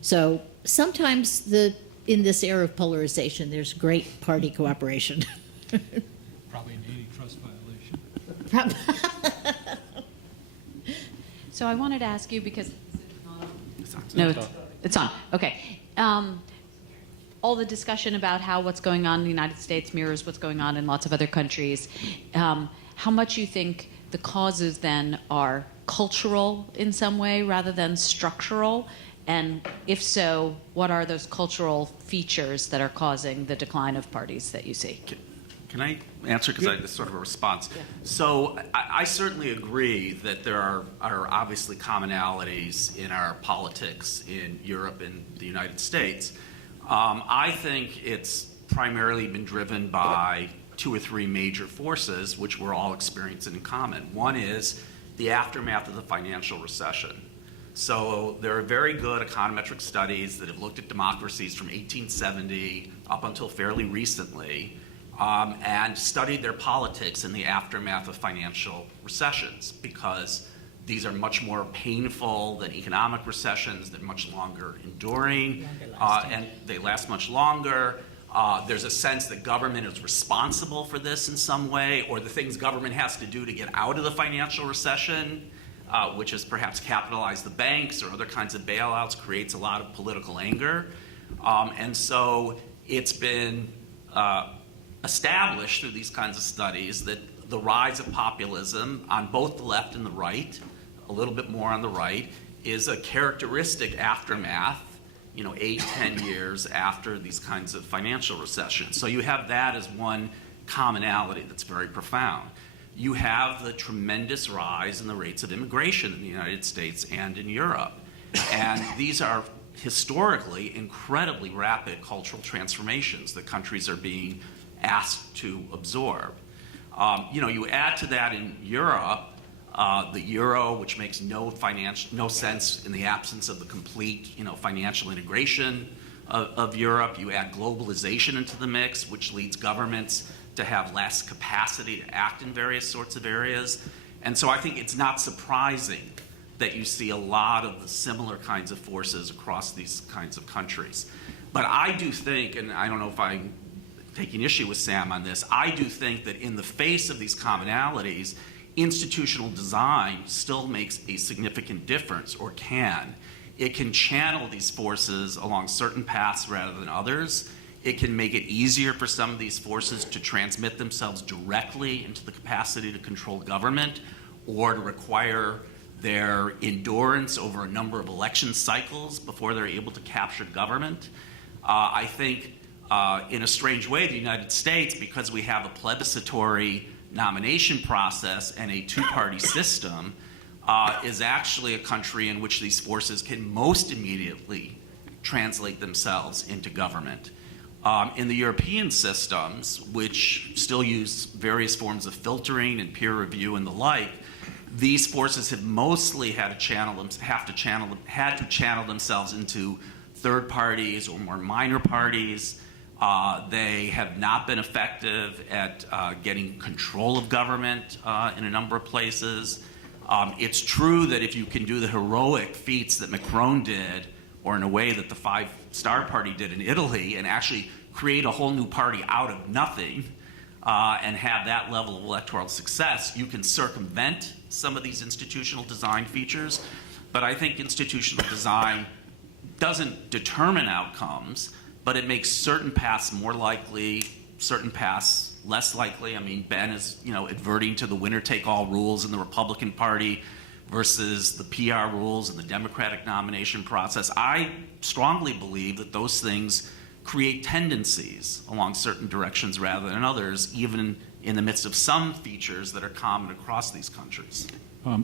So sometimes in this era of polarization, there's great party cooperation. Probably an antitrust violation. So I wanted to ask you, because no, it's on. Okay. All the discussion about how what's going on in the United States mirrors what's going on in lots of other countries. How much you think the causes then are cultural in some way rather than structural? And if so, what are those cultural features that are causing the decline of parties that you see? Can I answer? Because this is sort of a response. Yeah. So I certainly agree that there are obviously commonalities in our politics in Europe and the United States. I think it's primarily been driven by 2 or 3 major forces, which we're all experiencing in common. One is the aftermath of the financial recession. So there are very good econometric studies that have looked at democracies from 1870 up until fairly recently, and studied their politics in the aftermath of financial recessions, because these are much more painful than economic recessions. They're much longer enduring, and they last much longer. There's a sense that government is responsible for this in some way, or the things government has to do to get out of the financial recession, which is perhaps capitalize the banks or other kinds of bailouts, creates a lot of political anger. And so it's been established through these kinds of studies that the rise of populism on both the left and the right, a little bit more on the right, is a characteristic aftermath 8, 10 years after these kinds of financial recessions. So you have that as one commonality that's very profound. You have the tremendous rise in the rates of immigration in the United States and in Europe. And these are historically incredibly rapid cultural transformations that countries are being asked to absorb. You add to that in Europe the euro, which makes no sense in the absence of the complete financial integration of Europe. You add globalization into the mix, which leads governments to have less capacity to act in various sorts of areas. And so I think it's not surprising that you see a lot of the similar kinds of forces across these kinds of countries. But I do think, and I don't know if I'm taking issue with Sam on this, I do think that in the face of these commonalities, institutional design still makes a significant difference, or can. It can channel these forces along certain paths rather than others. It can make it easier for some of these forces to transmit themselves directly into the capacity to control government, or to require their endurance over a number of election cycles before they're able to capture government. I think, in a strange way, the United States, because we have a plebiscitary nomination process and a two-party system, is actually a country in which these forces can most immediately translate themselves into government. In the European systems, which still use various forms of filtering and peer review and the like, these forces have mostly had to channel themselves into third parties or more minor parties. They have not been effective at getting control of government in a number of places. It's true that if you can do the heroic feats that Macron did, or in a way that the Five-Star Party did in Italy, and actually create a whole new party out of nothing and have that level of electoral success, you can circumvent some of these institutional design features. But I think institutional design doesn't determine outcomes, but it makes certain paths more likely, certain paths less likely. I mean, Ben is, adverting to the winner-take-all rules in the Republican Party versus the PR rules in the Democratic nomination process. I strongly believe that those things create tendencies along certain directions rather than others, even in the midst of some features that are common across these countries.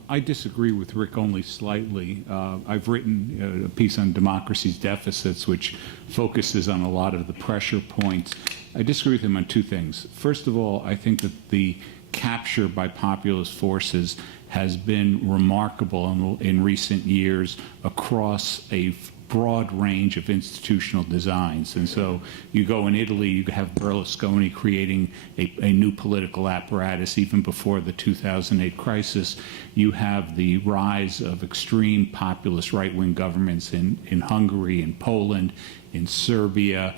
I disagree with Rick only slightly. I've written a piece on democracy's deficits, which focuses on a lot of the pressure points. I disagree with him on two things. First of all, I think that the capture by populist forces has been remarkable in recent years across a broad range of institutional designs. And so you go in Italy, you have Berlusconi creating a new political apparatus even before the 2008 crisis. You have the rise of extreme populist right-wing governments in Hungary, in Poland, in Serbia,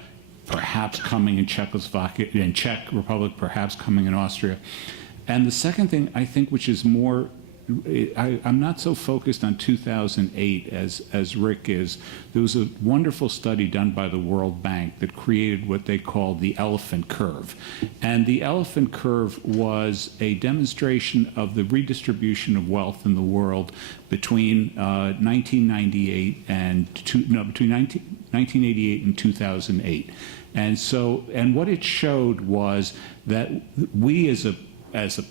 perhaps coming in Czechoslovakia, in Czech Republic, perhaps coming in Austria. And the second thing, I think, which is more, I'm not so focused on 2008 as Rick is. There was a wonderful study done by the World Bank that created what they called the elephant curve. And the elephant curve was a demonstration of the redistribution of wealth in the world between 1988 and 1988 and 2008. And what it showed was that we as a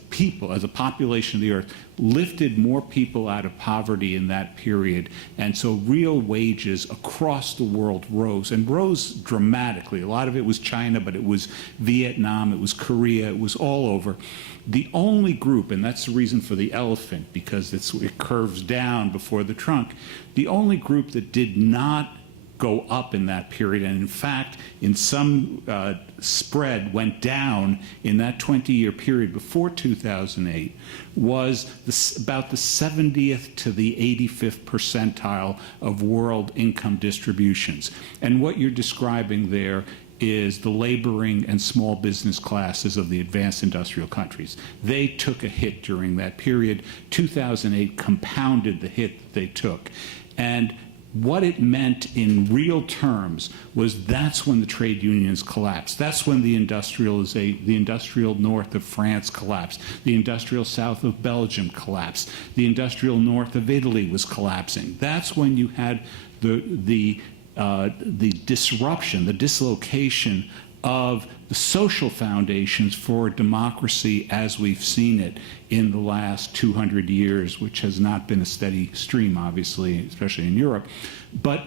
people, as a population of the earth, lifted more people out of poverty in that period. And so real wages across the world rose, and rose dramatically. A lot of it was China, but it was Vietnam, it was Korea, it was all over. The only group, and that's the reason for the elephant, because it curves down before the trunk, the only group that did not go up in that period, and in fact, in some spread went down in that 20-year period before 2008, was about the 70th to the 85th percentile of world income distributions. And what you're describing there is the laboring and small business classes of the advanced industrial countries. They took a hit during that period. 2008 compounded the hit that they took. And what it meant in real terms was that's when the trade unions collapsed. That's when the industrial north of France collapsed. The industrial south of Belgium collapsed. The industrial north of Italy was collapsing. That's when you had the the disruption, the dislocation of the social foundations for democracy as we've seen it in the last 200 years, which has not been a steady stream, obviously, especially in Europe. But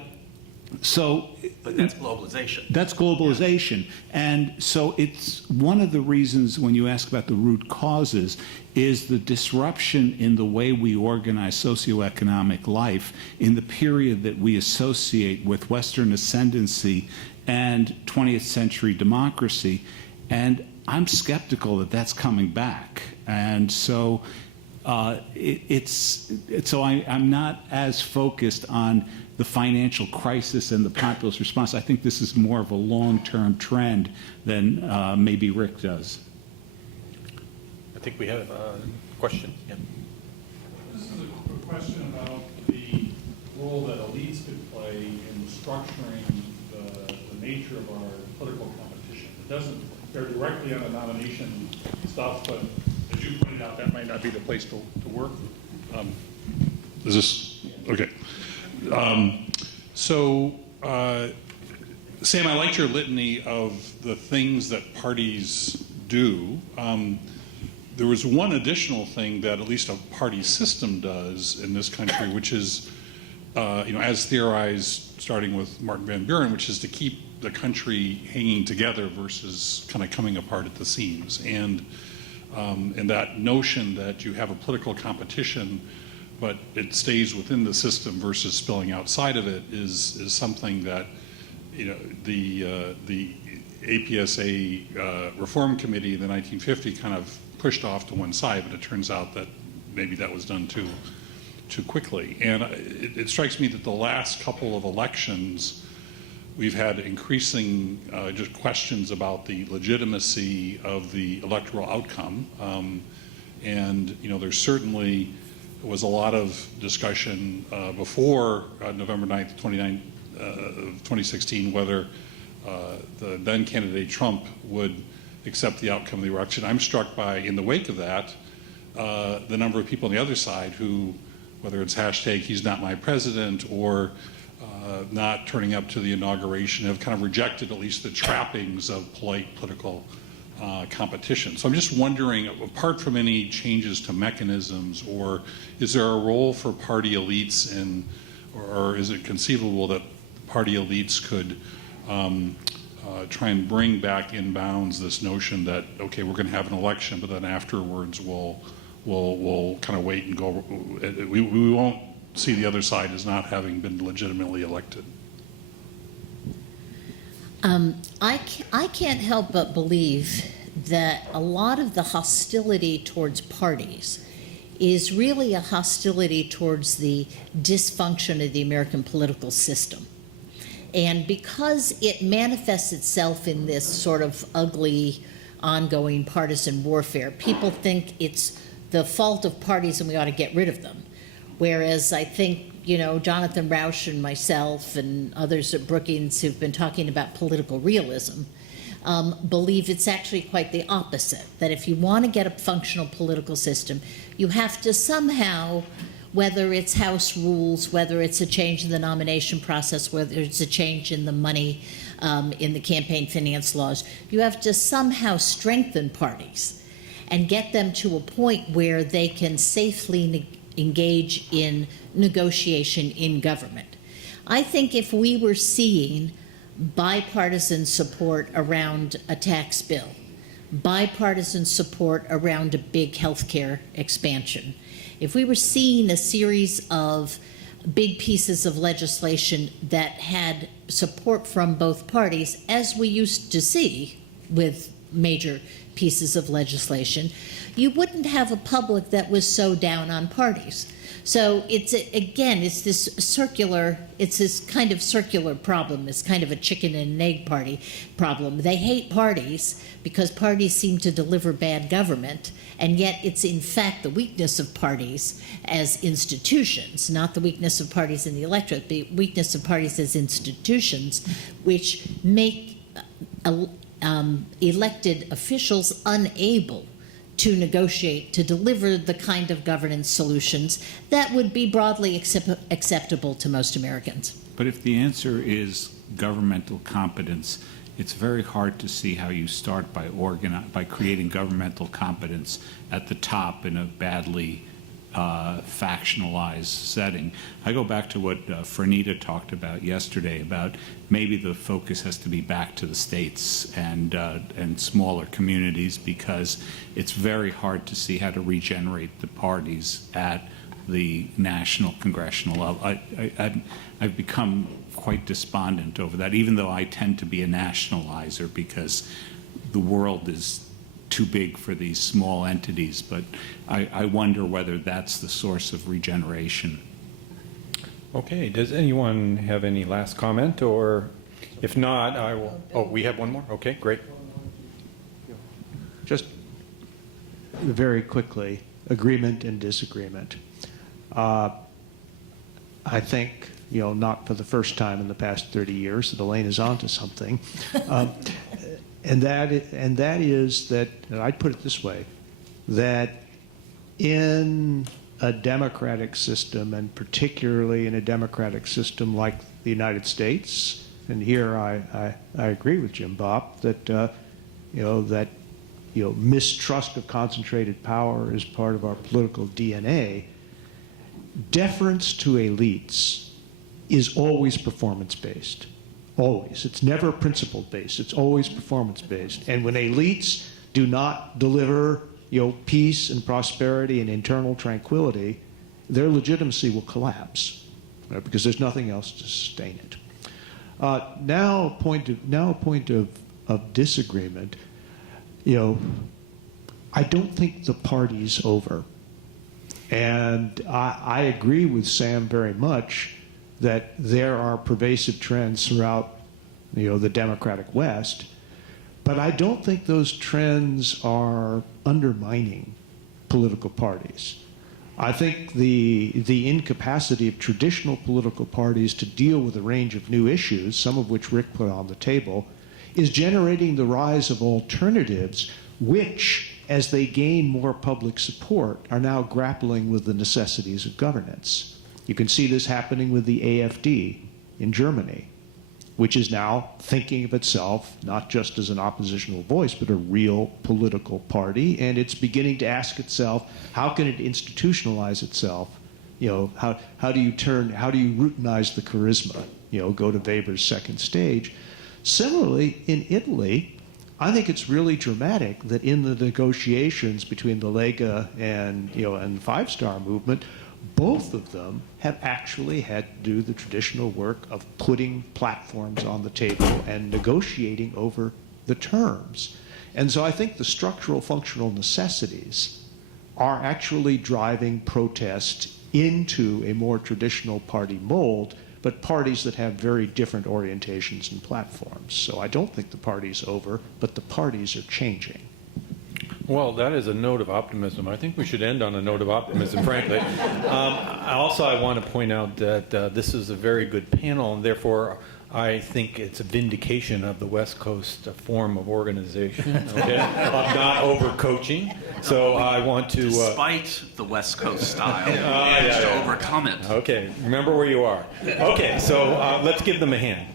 that's globalization. That's globalization. And so it's one of the reasons when you ask about the root causes is the disruption in the way we organize socioeconomic life in the period that we associate with Western ascendancy and 20th century democracy. And I'm skeptical that that's coming back. And so I'm not as focused on the financial crisis and the populist response. I think this is more of a long-term trend than maybe Rick does. I think we have a question. Yeah. This is a question about the role that elites could play in structuring the nature of our political competition. It doesn't bear directly on the nomination stuff, but as you pointed out, that might not be the place to work. Is this okay? Sam, I liked your litany of the things that parties do. There was one additional thing that at least a party system does in this country, which is, as theorized starting with Martin Van Buren, which is to keep the country hanging together versus kind of coming apart at the seams. And that notion that you have a political competition but it stays within the system versus spilling outside of it is something that the APSA Reform Committee in the 1950 kind of pushed off to one side, but it turns out that maybe that was done too quickly. And it strikes me that the last couple of elections we've had increasing just questions about the legitimacy of the electoral outcome, and there's certainly was a lot of discussion before November 9th, 2016, whether the then candidate Trump would accept the outcome of the election. I'm struck by, in the wake of that, the number of people on the other side who, whether it's hashtag he's not my president or not turning up to the inauguration, have kind of rejected at least the trappings of polite political competition. So I'm just wondering, apart from any changes to mechanisms, or is there a role for party elites or is it conceivable that party elites could try and bring back in bounds this notion that, okay, we're going to have an election, but then afterwards we'll kind of wait and go, we won't see the other side as not having been legitimately elected? I can't help but believe that a lot of the hostility towards parties is really a hostility towards the dysfunction of the American political system. And because it manifests itself in this sort of ugly, ongoing partisan warfare, people think it's the fault of parties and we ought to get rid of them. Whereas I think, Jonathan Rauch and myself and others at Brookings who've been talking about political realism believe it's actually quite the opposite, that if you want to get a functional political system, you have to somehow, whether it's House rules, whether it's a change in the nomination process, whether it's a change in the money in the campaign finance laws, you have to somehow strengthen parties and get them to a point where they can safely engage in negotiation in government. I think if we were seeing bipartisan support around a tax bill, bipartisan support around a big healthcare expansion, if we were seeing a series of big pieces of legislation that had support from both parties, as we used to see with major pieces of legislation, you wouldn't have a public that was so down on parties. So it's this kind of circular problem. It's kind of a chicken and an egg party problem. They hate parties because parties seem to deliver bad government, and yet it's in fact the weakness of parties as institutions, not the weakness of parties in the electorate, the weakness of parties as institutions, which make elected officials unable to negotiate, to deliver the kind of governance solutions that would be broadly acceptable to most Americans. But if the answer is governmental competence, it's very hard to see how you start by creating governmental competence at the top in a badly factionalized setting. I go back to what Franita talked about yesterday about maybe the focus has to be back to the states and smaller communities, because it's very hard to see how to regenerate the parties at the national congressional level. I've become quite despondent over that, even though I tend to be a nationalizer because the world is too big for these small entities, but I wonder whether that's the source of regeneration. Okay, does anyone have any last comment, or if not, I will, oh, we have one more? Okay, great. Just very quickly, agreement and disagreement. I think, not for the first time in the past 30 years that Elaine is onto something. And that is that, and I'd put it this way, that in a democratic system, and particularly in a democratic system like the United States, and here I agree with Jim Bopp that mistrust of concentrated power is part of our political DNA. Deference to elites is always performance-based. Always. It's never principle-based. It's always performance-based. And when elites do not deliver, peace and prosperity and internal tranquility, their legitimacy will collapse, right? Because there's nothing else to sustain it. Now a point of disagreement. I don't think the party's over, and I agree with Sam very much that there are pervasive trends throughout, the democratic West, but I don't think those trends are undermining political parties. I think the incapacity of traditional political parties to deal with a range of new issues, some of which Rick put on the table, is generating the rise of alternatives which, as they gain more public support, are now grappling with the necessities of governance. You can see this happening with the AfD in Germany, which is now thinking of itself not just as an oppositional voice, but a real political party, and it's beginning to ask itself, how can it institutionalize itself? How do you routinize the charisma? Go to Weber's second stage. Similarly, in Italy, I think it's really dramatic that in the negotiations between the Lega and the Five Star Movement, both of them have actually had to do the traditional work of putting platforms on the table and negotiating over the terms. And so I think the structural functional necessities are actually driving protest into a more traditional party mold, but parties that have very different orientations and platforms. So I don't think the party's over, but the parties are changing. Well, that is a note of optimism. I think we should end on a note of optimism, frankly. I want to point out that this is a very good panel, and therefore I think it's a vindication of the West Coast form of organization, okay? Of not overcoaching. So I want to... Despite the West Coast style, managed to overcome it. Okay, remember where you are. Okay, so let's give them a hand.